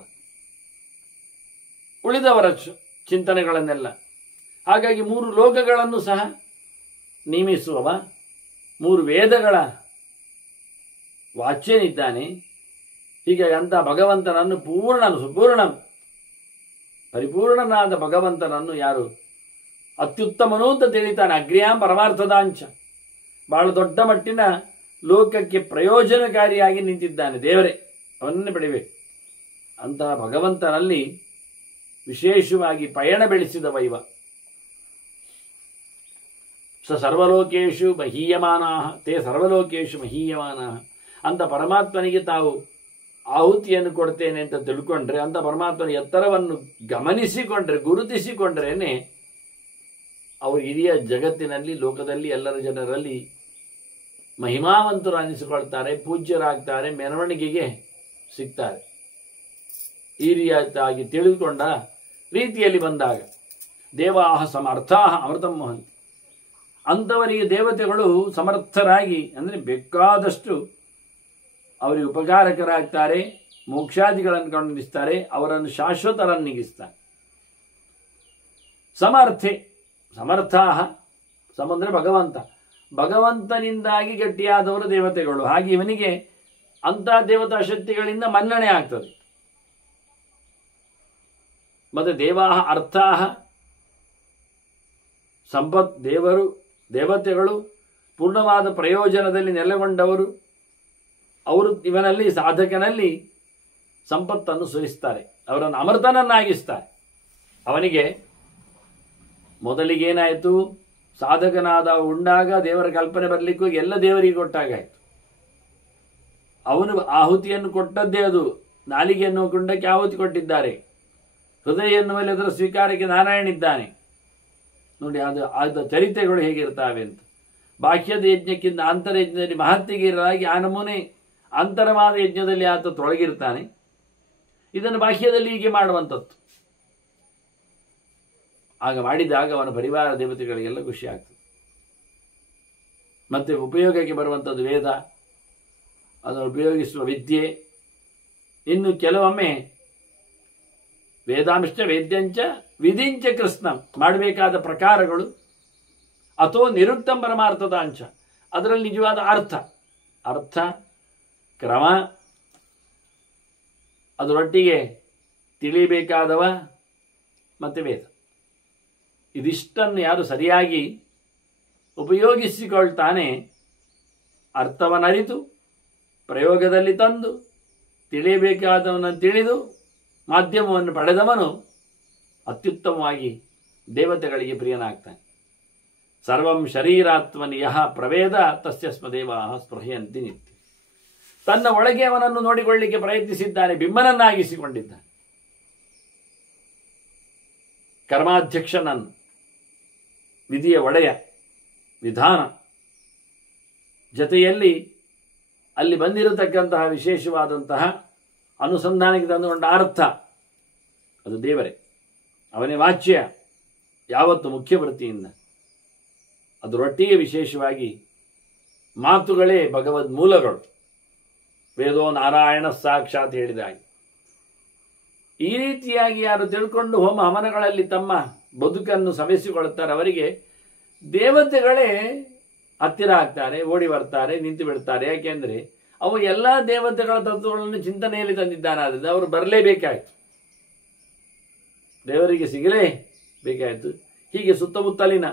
ಉಳಿದವರ ಚಿಂತನೆಗಳನ್ನೆಲ್ಲ. ಹಾಗಾಗಿ 3 ಲೋಕಗಳನ್ನು ಸಹ ನೇಮಿಸುವವ, 3 ವೇದಗಳ ವಾಚ್ಯನಿದ್ದಾನೆ. ಹೀಗಾಗಿ ಅಂಥ ಭಗವಂತನನ್ನು ಸುಪೂರ್ಣಂ ಪರಿಪೂರ್ಣನಾದ ಭಗವಂತನನ್ನು ಯಾರು ಅತ್ಯುತ್ತಮನು ಅಂತ ತಿಳಿತಾನೆ. ಅಗ್ರ್ಯಾಂ ಪರಮಾರ್ಥದಾಂಚ ಬಹಳ ದೊಡ್ಡ ಮಟ್ಟಿನ ಲೋಕಕ್ಕೆ ಪ್ರಯೋಜನಕಾರಿಯಾಗಿ ನಿಂತಿದ್ದಾನೆ. ದೇವರೇ ಅವನನ್ನೇ ಪಡಿಬೇಕು. ಅಂತಹ ಭಗವಂತನಲ್ಲಿ ವಿಶೇಷವಾಗಿ ಪಯಣ ಬೆಳೆಸಿದ ವೈವ ಸರ್ವಲೋಕೇಶು ಮಹೀಯಮಾನಾಹ ತೇ ಸರ್ವಲೋಕೇಶು ಮಹೀಯಮಾನಾಹ ಅಂತ ಪರಮಾತ್ಮನಿಗೆ ತಾವು ಆಹುತಿಯನ್ನು ಕೊಡ್ತೇನೆ ಅಂತ ತಿಳ್ಕೊಂಡ್ರೆ, ಅಂತ ಪರಮಾತ್ಮನ ಎತ್ತರವನ್ನು ಗಮನಿಸಿಕೊಂಡ್ರೆ, ಗುರುತಿಸಿಕೊಂಡ್ರೇನೆ ಅವರು ಇಡೀ ಜಗತ್ತಿನಲ್ಲಿ, ಲೋಕದಲ್ಲಿ, ಎಲ್ಲರ ಜನರಲ್ಲಿ ಮಹಿಮಾವಂತರು ಅನಿಸಿಕೊಳ್ತಾರೆ, ಪೂಜ್ಯರಾಗ್ತಾರೆ, ಮೆರವಣಿಗೆಗೆ ಸಿಗ್ತಾರೆ. ಈ ರೀತಿಯಾಗಿ ತಿಳಿದುಕೊಂಡ ರೀತಿಯಲ್ಲಿ ಬಂದಾಗ ದೇವಾಹ ಸಮರ್ಥಾಹ ಅಮೃತಂ ಮಹಂತಿ. ಅಂಥವರಿಗೆ ದೇವತೆಗಳು ಸಮರ್ಥರಾಗಿ, ಅಂದರೆ ಬೇಕಾದಷ್ಟು ಅವರಿಗೆ ಉಪಕಾರಕರಾಗ್ತಾರೆ, ಮೋಕ್ಷಾದಿಗಳನ್ನು ಕಂಡಿಸ್ತಾರೆ, ಅವರನ್ನು ಶಾಶ್ವತರನ್ನಿಗಿಸ್ತಾರೆ. ಸಮರ್ಥಾಹ ಅಂದರೆ ಭಗವಂತ, ಭಗವಂತನಿಂದಾಗಿ ಗಟ್ಟಿಯಾದವರು ದೇವತೆಗಳು. ಹಾಗೆ ಇವನಿಗೆ ಅಂಥ ದೇವತಾ ಶಕ್ತಿಗಳಿಂದ ಮನ್ನಣೆ ಆಗ್ತದೆ. ಮತ್ತು ದೇವಾಹ ಅರ್ಥಾಹ ದೇವತೆಗಳು ಪೂರ್ಣವಾದ ಪ್ರಯೋಜನದಲ್ಲಿ ನೆಲೆಗೊಂಡವರು. ಅವರು ಇವನಲ್ಲಿ ಸಾಧಕನಲ್ಲಿ ಸಂಪತ್ತನ್ನು ಸುರಿಸ್ತಾರೆ, ಅವರನ್ನು ಅಮೃತನನ್ನಾಗಿಸ್ತಾರೆ. ಅವನಿಗೆ ಮೊದಲಿಗೇನಾಯಿತು, ಸಾಧಕನಾದ ಉಂಡಾಗ ದೇವರ ಕಲ್ಪನೆ ಬರಲಿಕ್ಕೂ ಎಲ್ಲ ದೇವರಿಗೆ ಕೊಟ್ಟಾಗಾಯಿತು. ಅವನು ಆಹುತಿಯನ್ನು ಕೊಟ್ಟದ್ದೇ ಅದು. ನಾಲಿಗೆಯನ್ನು ಕುಂಡಕ್ಕೆ ಆಹುತಿ ಕೊಟ್ಟಿದ್ದಾರೆ, ಹೃದಯ ಎನ್ನುವಲ್ಲಿ ಅದರ ಸ್ವೀಕಾರಕ್ಕೆ ನಾರಾಯಣಿದ್ದಾನೆ. ನೋಡಿ ಆದ ಚರಿತ್ರೆಗಳು ಹೇಗಿರ್ತಾವೆ ಅಂತ. ಬಾಹ್ಯದ ಯಜ್ಞಕ್ಕಿಂತ ಅಂತರ್ಯಜ್ಞದಲ್ಲಿ ಮಹತ್ತಿಗಿರಾಗಿ ಆ ನಮೂನೆ ಅಂತರವಾದ ಯಜ್ಞದಲ್ಲಿ ಆತ ತೊಳಗಿರ್ತಾನೆ. ಇದನ್ನು ಬಾಹ್ಯದಲ್ಲಿ ಹೀಗೆ ಮಾಡುವಂಥದ್ದು. ಆಗ ಮಾಡಿದಾಗ ಅವನ ಪರಿವಾರ ದೇವತೆಗಳಿಗೆಲ್ಲ ಖುಷಿ ಆಗ್ತದೆ. ಮತ್ತೆ ಉಪಯೋಗಕ್ಕೆ ಬರುವಂಥದ್ದು ವೇದ, ಅದನ್ನು ಉಪಯೋಗಿಸುವ ವಿದ್ಯೆ. ಇನ್ನು ಕೆಲವೊಮ್ಮೆ ವೇದಾಂಶ ವೇದ್ಯಂಚ ವಿಧಿಂಚ ಕೃಷ್ಣ ಮಾಡಬೇಕಾದ ಪ್ರಕಾರಗಳು, ಅಥವಾ ನಿರುಕ್ತಂ ಪರಮಾರ್ಥದ ಅಂಶ, ಅದರಲ್ಲಿ ನಿಜವಾದ ಅರ್ಥ ಕ್ರಮ, ಅದರೊಟ್ಟಿಗೆ ತಿಳಿಬೇಕಾದವ ಮತ್ತು ವೇದ. ಇದಿಷ್ಟನ್ನು ಯಾರು ಸರಿಯಾಗಿ ಉಪಯೋಗಿಸಿಕೊಳ್ತಾನೆ, ಅರ್ಥವನ್ನರಿತು ಪ್ರಯೋಗದಲ್ಲಿ ತಂದು ತಿಳಿಯಬೇಕಾದವನು ತಿಳಿದು ಮಾಧ್ಯಮವನ್ನು ಪಡೆದವನು ಅತ್ಯುತ್ತಮವಾಗಿ ದೇವತೆಗಳಿಗೆ ಪ್ರಿಯನಾಗ್ತಾನೆ. ಸರ್ವಂ ಶರೀರಾತ್ಮನಿ ಯಹ ಪ್ರವೇದ ತಸ್ಯ ಸ್ಮದೇವಾಃ ಸ್ಪೃಹಯಂತಿ ನಿತ್ಯ. ತನ್ನ ಒಳಗೆ ಅವನನ್ನು ನೋಡಿಕೊಳ್ಳಿಕ್ಕೆ ಪ್ರಯತ್ನಿಸಿದ್ದಾನೆ, ಬಿಂಬನನ್ನಾಗಿಸಿಕೊಂಡಿದ್ದಾನೆ. ಕರ್ಮಾಧ್ಯಕ್ಷನನ್ನು, ವಿಧಿಯ ಒಡೆಯ, ವಿಧಾನ ಜೊತೆಯಲ್ಲಿ ಅಲ್ಲಿ ಬಂದಿರತಕ್ಕಂತಹ ವಿಶೇಷವಾದಂತಹ ಅನುಸಂಧಾನಕ್ಕೆ ತಂದುಕೊಂಡ ಅರ್ಥ ಅದು ದೇವರೇ, ಅವನೇ ವಾಚ್ಯ ಯಾವತ್ತು ಮುಖ್ಯವೃತ್ತಿಯಿಂದ. ಅದರೊಟ್ಟಿಗೆ ವಿಶೇಷವಾಗಿ ಮಾತುಗಳೇ ಭಗವದ್ ಮೂಲಗಳು. ವೇದೋ ನಾರಾಯಣ ಸಾಕ್ಷಾತ್ ಹೇಳಿದ ಹಾಗೆ ಈ ರೀತಿಯಾಗಿ ಯಾರು ತಿಳ್ಕೊಂಡು ಹೋಮ ಹವನಗಳಲ್ಲಿ ತಮ್ಮ ಬದುಕನ್ನು ಸವೆಸಿಕೊಳ್ಳುತ್ತಾರೆ, ಅವರಿಗೆ ದೇವತೆಗಳೇ ಹತ್ತಿರ ಆಗ್ತಾರೆ, ಓಡಿ ಬರ್ತಾರೆ, ನಿಂತು ಬಿಡ್ತಾರೆ. ಯಾಕೆಂದ್ರೆ ಅವು ಎಲ್ಲ ದೇವತೆಗಳ ತತ್ವಗಳನ್ನು ಚಿಂತನೆಯಲ್ಲಿ ತಂದಿದ್ದಾನಾದ್ರಿಂದ ಅವರು ಬರಲೇಬೇಕಾಯ್ತು, ದೇವರಿಗೆ ಸಿಗಲೇ ಬೇಕಾಯಿತು. ಹೀಗೆ ಸುತ್ತಮುತ್ತಲಿನ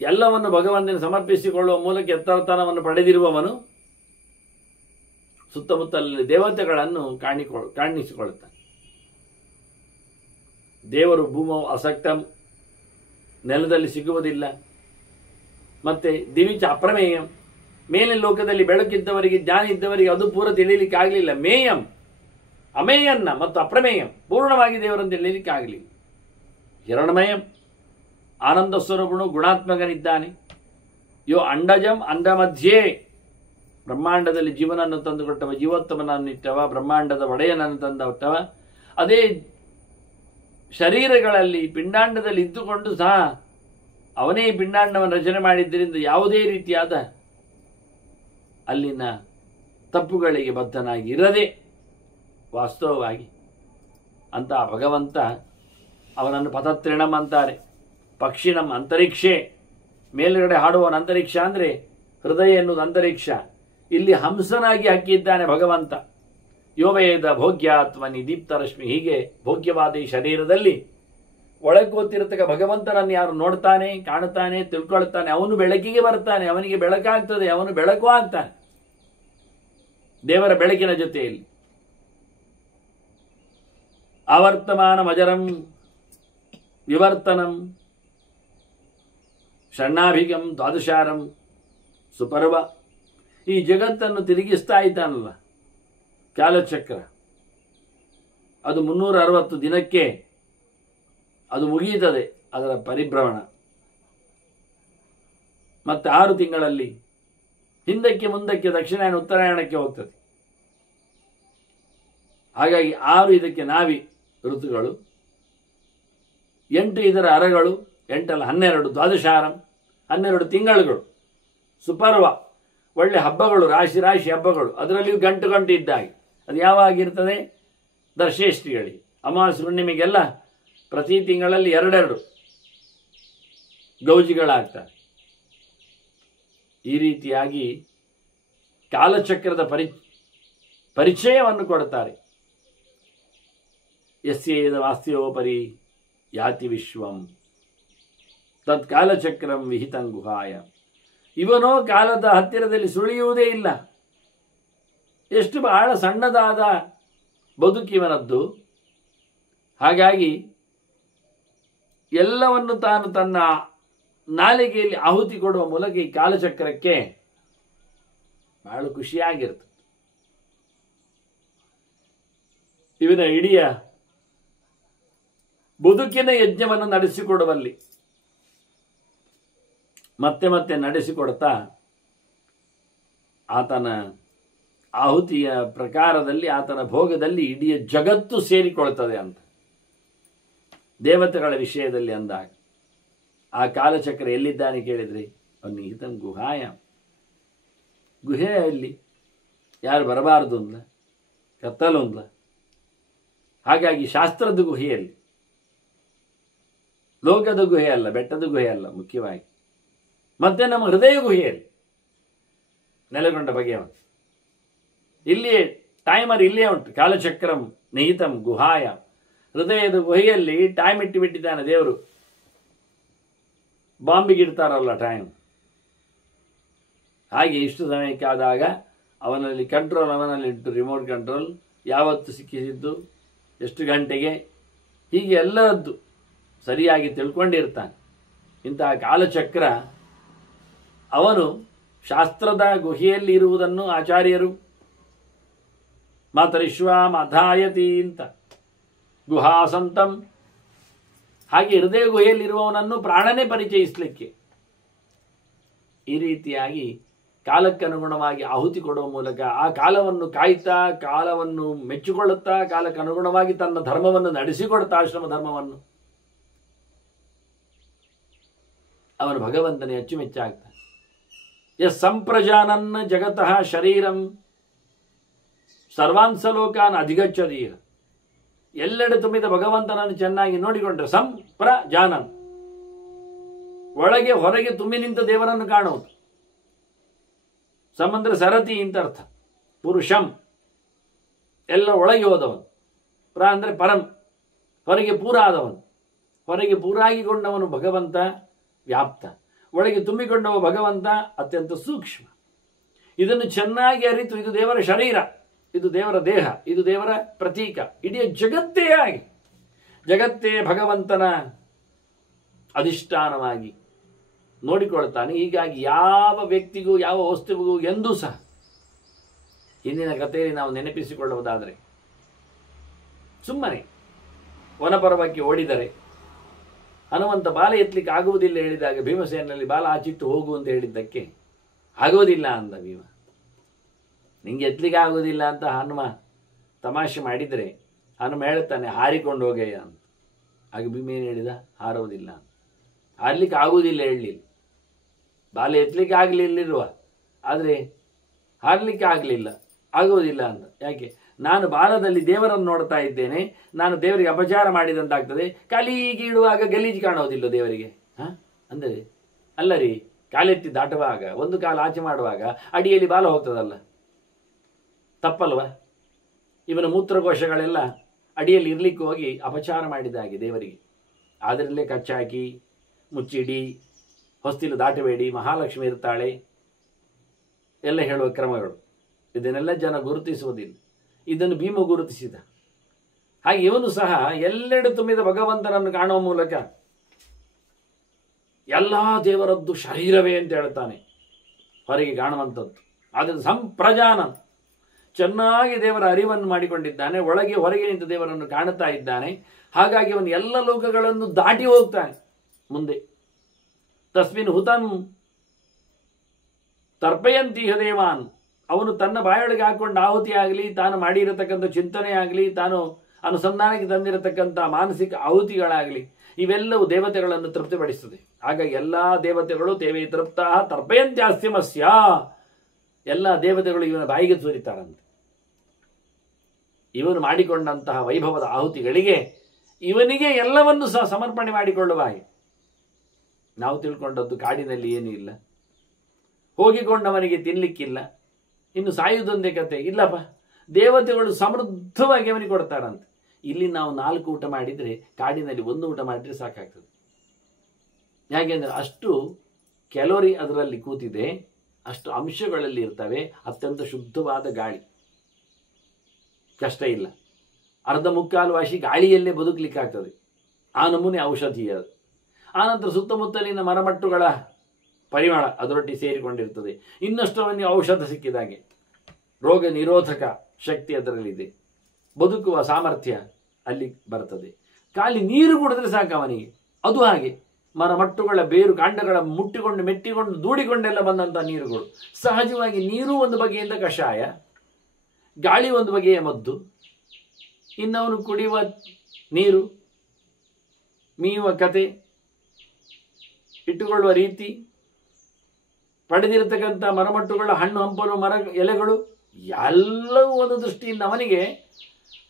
ಎಲ್ಲವನ್ನು ಭಗವಂತನ ಸಮರ್ಪಿಸಿಕೊಳ್ಳುವ ಮೂಲಕ ಎತ್ತರತನವನ್ನು ಪಡೆದಿರುವವನು ಸುತ್ತಮುತ್ತಲಿನ ದೇವತೆಗಳನ್ನು ಕಾಣಿಸಿಕೊಳ್ಳುತ್ತಾನೆ. ದೇವರು ಭೂಮೌ ಅಸಕ್ತಂ, ನೆಲದಲ್ಲಿ ಸಿಗುವುದಿಲ್ಲ. ಮತ್ತೆ ದಿವಿಚ ಅಪ್ರಮೇಯಂ, ಮೇಲೆ ಲೋಕದಲ್ಲಿ ಬೆಳಕಿದ್ದವರಿಗೆ, ಜ್ಞಾನ ಇದ್ದವರಿಗೆ ಅದು ಪೂರ ತಿಳಿಯಲಿಕ್ಕೆ ಆಗಲಿಲ್ಲ. ಮೇಯಂ, ಅಮೇಯನ್ನ ಮತ್ತು ಅಪ್ರಮೇಯಂ, ಪೂರ್ಣವಾಗಿ ದೇವರನ್ನು ತಿಳಿಯಲಿಕ್ಕೆ ಆಗಲಿಲ್ಲ. ಹಿರಣ್ಮಯಂ, ಆನಂದ ಸ್ವರೂಪನು ಗುಣಾತ್ಮಕನಿದ್ದಾನೆ. ಯೋ ಅಂಡಜಂ, ಅಂಡ ಮಧ್ಯೆ, ಬ್ರಹ್ಮಾಂಡದಲ್ಲಿ ಜೀವನನ್ನು ತಂದುಕೊಟ್ಟವ, ಜೀವೋತ್ತಮನನ್ನಿಟ್ಟವ, ಬ್ರಹ್ಮಾಂಡದ ಒಡೆಯನನ್ನು ತಂದುಕೊಟ್ಟವ. ಅದೇ ಶರೀರಗಳಲ್ಲಿ ಪಿಂಡಾಂಡದಲ್ಲಿ ಇದ್ದುಕೊಂಡು ಸಹ ಅವನೇ ಪಿಂಡಾಂಡವನ್ನು ರಚನೆ ಮಾಡಿದ್ದರಿಂದ ಯಾವುದೇ ರೀತಿಯಾದ ಅಲ್ಲಿನ ತಪ್ಪುಗಳಿಗೆ ಬದ್ಧನಾಗಿ ಇರದೆ ವಾಸ್ತವವಾಗಿ ಅಂತಹ ಭಗವಂತ ಅವನನ್ನು ಪತತ್ರಿಣಂ ಅಂತಾರೆ. ಪಕ್ಷಿಣಂ ಅಂತರಿಕ್ಷೇ, ಮೇಲುಗಡೆ ಹಾಡುವವನ ಅಂತರಿಕ್ಷ ಅಂದರೆ ಹೃದಯ ಎನ್ನುವುದು ಅಂತರಿಕ್ಷ. ಇಲ್ಲಿ ಹಂಸನಾಗಿ ಹಾಕಿದ್ದಾನೆ ಭಗವಂತ. ಯೋವೇದ ಭೋಗ್ಯಾತ್ಮನಿ ದೀಪ್ತರಶ್ಮಿ. ಹೀಗೆ ಭೋಗ್ಯವಾದ ಈ ಶರೀರದಲ್ಲಿ ಒಳಗೋತಿರತಕ್ಕ ಭಗವಂತನನ್ನು ಯಾರು ನೋಡ್ತಾನೆ, ಕಾಣುತ್ತಾನೆ, ತಿಳ್ಕೊಳ್ತಾನೆ, ಅವನು ಬೆಳಕಿಗೆ ಬರ್ತಾನೆ, ಅವನಿಗೆ ಬೆಳಕಾಗ್ತದೆ, ಅವನು ಬೆಳಕು ಆಗ್ತಾನೆ ದೇವರ ಬೆಳಕಿನ ಜೊತೆಯಲ್ಲಿ. ಆವರ್ತಮಾನ ಮಜರಂ ವಿವರ್ತನಂ ಷಣ್ಣಾಭಿಗಂ ದ್ವಾದಶಾರಂ ಸುಪರ್ವ. ಈ ಜಗತ್ತನ್ನು ತಿರುಗಿಸ್ತಾ ಇದ್ದಾನಲ್ಲ ಕಾಲಚಕ್ರ, ಅದು 360 ದಿನಕ್ಕೆ ಅದು ಮುಗಿಯುತ್ತದೆ ಅದರ ಪರಿಭ್ರಮಣ. ಮತ್ತೆ 6 ತಿಂಗಳಲ್ಲಿ ಹಿಂದಕ್ಕೆ ಮುಂದಕ್ಕೆ ದಕ್ಷಿಣಾಯನ ಉತ್ತರಾಯಣಕ್ಕೆ ಹೋಗ್ತದೆ. ಹಾಗಾಗಿ 6 ಇದಕ್ಕೆ ನಾವಿ ಋತುಗಳು, 8 ಇದರ ಅರಗಳು, 8 ಅಲ್ಲ 12 ದ್ವಾದಶಾರಂ, 12 ತಿಂಗಳುಗಳು. ಸುಪರ್ವ ಒಳ್ಳೆ ಹಬ್ಬಗಳು, ರಾಶಿ ರಾಶಿ ಹಬ್ಬಗಳು, ಅದರಲ್ಲಿಯೂ ಗಂಟು ಗಂಟು ಇದ್ದಾಗೆ. ಅದು ಯಾವಾಗಿರ್ತದೆ? ದರ್ಶೇಷ್ಟಿಗಳಿಗೆ, ಅಮಾವಾಸ್ಯೆ ಹುಣ್ಣಿಮೆಗೆಲ್ಲ ಪ್ರತಿ ತಿಂಗಳಲ್ಲಿ 2 ಗೌಜಿಗಳಾಗ್ತವೆ. ಈ ರೀತಿಯಾಗಿ ಕಾಲಚಕ್ರದ ಪರಿಚಯವನ್ನು ಕೊಡ್ತಾರೆ. ಯಸ್ಯೇದ ವಾಸ್ಯೋಪರಿ ಯಾತಿ ವಿಶ್ವಂ ತತ್ ಕಾಲಚಕ್ರಂ ವಿಹಿತಂ ಗುಹಾಯ. ಇವನೋ ಕಾಲದ ಹತ್ತಿರದಲ್ಲಿ ಸುಳಿಯುವುದೇ ಇಲ್ಲ. ಎಷ್ಟು ಬಹಳ ಸಣ್ಣದಾದ ಬದುಕಿವನದ್ದು. ಹಾಗಾಗಿ ಎಲ್ಲವನ್ನು ತಾನು ತನ್ನ ನಾಲಿಗೆಯಲ್ಲಿ ಆಹುತಿ ಕೊಡುವ ಮೂಲಕ ಈ ಕಾಲಚಕ್ರಕ್ಕೆ ಬಹಳ ಖುಷಿಯಾಗಿರ್ತದೆ. ಇವನ ಇಡೀ ಬದುಕಿನ ಯಜ್ಞವನ್ನು ನಡೆಸಿಕೊಡುವಲ್ಲಿ ಮತ್ತೆ ಮತ್ತೆ ನಡೆಸಿಕೊಡ್ತಾ ಆತನ ಆಹುತಿಯ ಪ್ರಕಾರದಲ್ಲಿ, ಆತನ ಭೋಗದಲ್ಲಿ ಇಡೀ ಜಗತ್ತು ಸೇರಿಕೊಳ್ತದೆ ಅಂತ ದೇವತೆಗಳ ವಿಷಯದಲ್ಲಿ ಅಂದಾಗ. ಆ ಕಾಲಚಕ್ರ ಎಲ್ಲಿದ್ದಾನೆ ಕೇಳಿದ್ರಿ? ನಿಹಿತಂ ಗುಹಾಯ, ಗುಹೆಯಲ್ಲಿ ಯಾರು ಬರಬಾರದು ಅಂದ, ಕತ್ತಲು ಅಂದ. ಹಾಗಾಗಿ ಶಾಸ್ತ್ರದ ಗುಹೆಯಲ್ಲಿ, ಲೋಕದ ಗುಹೆ ಅಲ್ಲ, ಬೆಟ್ಟದ ಗುಹೆ ಅಲ್ಲ, ಮುಖ್ಯವಾಗಿ ಮತ್ತೆ ನಮ್ಮ ಹೃದಯ ಗುಹೆಯಲ್ಲಿ ನೆಲೆಗೊಂಡ ಬಗೆಯವನು. ಇಲ್ಲಿಯೇ ಟೈಮರ್ ಇಲ್ಲಿಯೇ ಉಂಟು. ಕಾಲಚಕ್ರಂ ನಿಹಿತಂ ಗುಹಾಯ, ಹೃದಯದ ಗುಹೆಯಲ್ಲಿ ಟೈಮ್ ಇಟ್ಟುಬಿಟ್ಟಿದ್ದಾನೆ ದೇವರು. ಬಾಂಬಿಗೆ ಇಡ್ತಾರಲ್ಲ ಟೈಮ್, ಹಾಗೆ ಇಷ್ಟು ಸಮಯಕ್ಕಾದಾಗ ಅವನಲ್ಲಿ ಕಂಟ್ರೋಲ್, ಅವನಲ್ಲಿ ಇಟ್ಟು ರಿಮೋಟ್ ಕಂಟ್ರೋಲ್, ಯಾವತ್ತು ಸಿಕ್ಕಿಸಿದ್ದು, ಎಷ್ಟು ಗಂಟೆಗೆ, ಹೀಗೆ ಎಲ್ಲರದ್ದು ಸರಿಯಾಗಿ ತಿಳ್ಕೊಂಡಿರ್ತಾನೆ. ಇಂತಹ ಕಾಲಚಕ್ರ ಅವನು ಶಾಸ್ತ್ರದ ಗುಹೆಯಲ್ಲಿ ಇರುವುದನ್ನು ಆಚಾರ್ಯರು ಮಾತರಿಶ್ವಾಂ ಅಧಾಯತಿ ಅಂತ ಗುಹಾಸಂತಂ, ಹಾಗೆ ಹೃದಯ ಗುಹೆಯಲ್ಲಿರುವವನನ್ನು ಪ್ರಾಣನೇ ಪರಿಚಯಿಸಲಿಕ್ಕೆ ಈ ರೀತಿಯಾಗಿ ಕಾಲಕ್ಕನುಗುಣವಾಗಿ ಆಹುತಿ ಕೊಡುವ ಮೂಲಕ ಆ ಕಾಲವನ್ನು ಕಾಯ್ತಾ, ಕಾಲವನ್ನು ಮೆಚ್ಚಿಕೊಳ್ಳುತ್ತಾ, ಕಾಲಕ್ಕನುಗುಣವಾಗಿ ತನ್ನ ಧರ್ಮವನ್ನು ನಡೆಸಿಕೊಡ್ತಾ, ಆಶ್ರಮ ಧರ್ಮವನ್ನು, ಅವನು ಭಗವಂತನೇ ಅಚ್ಚುಮೆಚ್ಚಾಗ್ತಾನೆ. ಎಸ್ ಸಂಪ್ರಜಾನನ್ ಜಗತಃ ಶರೀರಂ ಸರ್ವಾಂಸಲೋಕಾನ್ ಅಧಿಗಚ್ಚದೀಯ, ಎಲ್ಲೆಡೆ ತುಂಬಿದ ಭಗವಂತನನ್ನು ಚೆನ್ನಾಗಿ ನೋಡಿಕೊಂಡ್ರೆ ಸಂಪ್ರಜಾನನ್, ಒಳಗೆ ಹೊರಗೆ ತುಂಬಿ ನಿಂತ ದೇವರನ್ನು ಕಾಣುವುದು. ಸಮಂದ್ರ ಸರತಿ ಅಂತ ಅರ್ಥ. ಪುರುಷಂ ಎಲ್ಲ ಒಳಗೆ ಹೋದವನು, ಪ್ರ ಅಂದರೆ ಪರಂ, ಹೊರಗೆ ಪೂರ ಆದವನು, ಹೊರಗೆ ಪೂರಾಗಿಕೊಂಡವನು ಭಗವಂತ ವ್ಯಾಪ್ತ, ಒಳಗೆ ತುಂಬಿಕೊಂಡವ ಭಗವಂತ ಅತ್ಯಂತ ಸೂಕ್ಷ್ಮ. ಇದನ್ನು ಚೆನ್ನಾಗಿ ಅರಿತು ಇದು ದೇವರ ಶರೀರ, ಇದು ದೇವರ ದೇಹ, ಇದು ದೇವರ ಪ್ರತೀಕ, ಇಡೀ ಜಗತ್ತೇ ಆಗಿ, ಜಗತ್ತೇ ಭಗವಂತನ ಅಧಿಷ್ಠಾನವಾಗಿ ನೋಡಿಕೊಳ್ತಾನೆ. ಹೀಗಾಗಿ ಯಾವ ವ್ಯಕ್ತಿಗೂ ಯಾವ ವಸ್ತುವಿಗೂ ಎಂದೂ ಸಹ ಹಿಂದಿನ ಕಥೆಯಲ್ಲಿ ನಾವು ನೆನಪಿಸಿಕೊಳ್ಳುವುದಾದರೆ, ಸುಮ್ಮನೆ ವನಪರ್ವಕ್ಕೆ ಓಡಿದರೆ ಹನುಮಂತ ಬಾಲ ಎತ್ತಲಿಕ್ಕೆ ಆಗುವುದಿಲ್ಲ ಹೇಳಿದಾಗ ಭೀಮಸೇನಲ್ಲಿ ಬಾಲ ಆಚಿಟ್ಟು ಹೋಗು ಅಂತ ಹೇಳಿದ್ದಕ್ಕೆ ಆಗುವುದಿಲ್ಲ ಅಂದ ಭೀಮ. ನಿಂಗೆ ಎತ್ತಲಿಕ್ಕೆ ಆಗುವುದಿಲ್ಲ ಅಂತ ಹನುಮ ತಮಾಷೆ ಮಾಡಿದರೆ ಹನುಮ ಹೇಳ್ತಾನೆ ಹಾರಿಕೊಂಡು ಹೋಗಯ್ಯ ಅಂತ. ಆಗ ಭೀಮ ಏನು ಹೇಳಿದ? ಹಾರುವುದಿಲ್ಲ ಅಂತ. ಹಾರಲಿಕ್ಕೆ ಆಗುವುದಿಲ್ಲ ಹೇಳಲಿಲ್ಲ, ಬಾಲ ಎತ್ತಲಿಕ್ಕೆ ಆಗಲಿಲ್ಲಿರುವ, ಆದರೆ ಹಾರಲಿಕ್ಕೆ ಆಗಲಿಲ್ಲ, ಆಗುವುದಿಲ್ಲ ಅಂತ. ಯಾಕೆ? ನಾನು ಬಾಲದಲ್ಲಿ ದೇವರನ್ನು ನೋಡ್ತಾ ಇದ್ದೇನೆ, ನಾನು ದೇವರಿಗೆ ಅಪಚಾರ ಮಾಡಿದಂತಾಗ್ತದೆ, ಕಾಲಿಗೆ ಇಡುವಾಗ ಗಲೀಜು ಕಾಣೋದಿಲ್ಲ ದೇವರಿಗೆ. ಅಂದರೆ ಅಲ್ಲ ರೀ, ಕಾಲೆತ್ತಿ ದಾಟುವಾಗ, ಒಂದು ಕಾಲು ಆಚೆ ಮಾಡುವಾಗ ಅಡಿಯಲ್ಲಿ ಬಾಲ ಹೋಗ್ತದಲ್ಲ, ತಪ್ಪಲ್ವ? ಇವನ ಮೂತ್ರಕೋಶಗಳೆಲ್ಲ ಅಡಿಯಲ್ಲಿ ಇರ್ಲಿಕ್ಕೆ ಹೋಗಿ ಅಪಚಾರ ಮಾಡಿದಾಗೆ ದೇವರಿಗೆ. ಅದರಲ್ಲೇ ಕಚ್ಚಾಕಿ ಮುಚ್ಚಿಡಿ, ಹೊಸ್ತಿಲು ದಾಟಬೇಡಿ, ಮಹಾಲಕ್ಷ್ಮಿ ಇರ್ತಾಳೆ ಎಲ್ಲ ಹೇಳುವ ಕ್ರಮಗಳು. ಇದನ್ನೆಲ್ಲ ಜನ ಗುರುತಿಸುವುದಿಲ್ಲ, ಇದನ್ನು ಭೀಮ ಗುರುತಿಸಿದ. ಹಾಗೆ ಇವನು ಸಹ ಎಲ್ಲೆಡೆ ತುಂಬಿದ ಭಗವಂತನನ್ನು ಕಾಣುವ ಮೂಲಕ ಎಲ್ಲ ದೇವರದ್ದು ಶರೀರವೇ ಅಂತ ಹೇಳ್ತಾನೆ, ಹೊರಗೆ ಕಾಣುವಂಥದ್ದು. ಆದರೆ ಸಂಪ್ರಜಾನನ್ ಚೆನ್ನಾಗಿ ದೇವರ ಅರಿವನ್ನು ಮಾಡಿಕೊಂಡಿದ್ದಾನೆ, ಒಳಗೆ ಹೊರಗೆ ನಿಂತ ದೇವರನ್ನು ಕಾಣುತ್ತಾ ಇದ್ದಾನೆ. ಹಾಗಾಗಿ ಅವನು ಎಲ್ಲ ಲೋಕಗಳನ್ನು ದಾಟಿ ಹೋಗ್ತಾನೆ ಮುಂದೆ. ತಸ್ಮಿನ್ ಹುತನ್ ತರ್ಪಯಂತೀಹ ದೇವಾನ್, ಅವನು ತನ್ನ ಬಾಯೊಳಗೆ ಹಾಕೊಂಡು ಆಹುತಿ ಆಗಲಿ, ತಾನು ಮಾಡಿರತಕ್ಕಂಥ ಚಿಂತನೆ ಆಗಲಿ, ತಾನು ಅನುಸಂಧಾನಕ್ಕೆ ತಂದಿರತಕ್ಕಂಥ ಮಾನಸಿಕ ಆಹುತಿಗಳಾಗಲಿ, ಇವೆಲ್ಲವೂ ದೇವತೆಗಳನ್ನು ತೃಪ್ತಿಪಡಿಸುತ್ತದೆ. ಹಾಗಾಗಿ ಎಲ್ಲ ದೇವತೆಗಳು ತೇವೇ ತೃಪ್ತ ತರ್ಪಯಂತ್ಯಾಸ್ತಿಮಸ್ಯ, ಎಲ್ಲ ದೇವತೆಗಳು ಇವನ ಬಾಯಿಗೆ ಸುರಿತಾರಂತೆ. ಇವನು ಮಾಡಿಕೊಂಡಂತಹ ವೈಭವದ ಆಹುತಿಗಳಿಗೆ ಇವನಿಗೆ ಎಲ್ಲವನ್ನು ಸಹ ಸಮರ್ಪಣೆ ಮಾಡಿಕೊಳ್ಳುವ ಹಾಗೆ. ನಾವು ತಿಳ್ಕೊಂಡದ್ದು ಕಾಡಿನಲ್ಲಿ ಏನೂ ಇಲ್ಲ, ಹೋಗಿಕೊಂಡವನಿಗೆ ತಿನ್ಲಿಕ್ಕಿಲ್ಲ, ಇನ್ನು ಸಾಯುವುದೊಂದೇ ಕತೆ ಇಲ್ಲಪ್ಪ, ದೇವತೆಗಳು ಸಮೃದ್ಧವಾಗಿ ಅವನಿಗೆ ಕೊಡ್ತಾರಂತೆ. ಇಲ್ಲಿ ನಾವು 4 ಊಟ ಮಾಡಿದರೆ ಕಾಡಿನಲ್ಲಿ 1 ಊಟ ಮಾಡಿದರೆ ಸಾಕಾಗ್ತದೆ. ಯಾಕೆಂದರೆ ಅಷ್ಟು ಕ್ಯಾಲೋರಿ ಅದರಲ್ಲಿ ಕೂತಿದೆ, ಅಷ್ಟು ಅಂಶಗಳಲ್ಲಿ ಇರ್ತವೆ. ಅತ್ಯಂತ ಶುದ್ಧವಾದ ಗಾಳಿ, ಕಷ್ಟ ಇಲ್ಲ. ಅರ್ಧ ಮುಕ್ಕಾಲು ವಾಸಿ ಗಾಳಿಯಲ್ಲೇ ಬದುಕಲಿಕ್ಕಾಗ್ತದೆ. ಆ ನಮೂನೆ ಔಷಧಿ ಅದು. ಆನಂತರ ಸುತ್ತಮುತ್ತಲಿನ ಮರಮಟ್ಟುಗಳ ಪರಿಮಳ ಅದರೊಟ್ಟಿಗೆ ಸೇರಿಕೊಂಡಿರ್ತದೆ. ಇನ್ನಷ್ಟು ಅವನಿಗೆ ಔಷಧ ಸಿಕ್ಕಿದಾಗೆ ರೋಗ ನಿರೋಧಕ ಶಕ್ತಿ ಅದರಲ್ಲಿದೆ, ಬದುಕುವ ಸಾಮರ್ಥ್ಯ ಅಲ್ಲಿ ಬರ್ತದೆ. ಖಾಲಿ ನೀರು ಕುಡಿದ್ರೆ ಸಾಕು ಅವನಿಗೆ. ಅದು ಹಾಗೆ ಮರಮಟ್ಟುಗಳ ಬೇರು ಕಾಂಡಗಳ ಮುಟ್ಟಿಕೊಂಡು ಮೆಟ್ಟಿಕೊಂಡು ದೂಡಿಕೊಂಡೆಲ್ಲ ಬಂದಂಥ ನೀರುಗಳು. ಸಹಜವಾಗಿ ನೀರು ಒಂದು ಬಗೆಯಿಂದ ಕಷಾಯ, ಗಾಳಿ ಒಂದು ಬಗೆಯ ಮದ್ದು. ಇನ್ನವನು ಕುಡಿಯುವ ನೀರು, ಮೀಯುವ ಕತೆ, ಇಟ್ಟುಕೊಳ್ಳುವ ರೀತಿ, ಪಡೆದಿರತಕ್ಕಂಥ ಮರಮಟ್ಟುಗಳ ಹಣ್ಣು ಹಂಪಲು ಮರ ಎಲೆಗಳು ಎಲ್ಲವೂ ಒಂದು ದೃಷ್ಟಿಯಿಂದ ಅವನಿಗೆ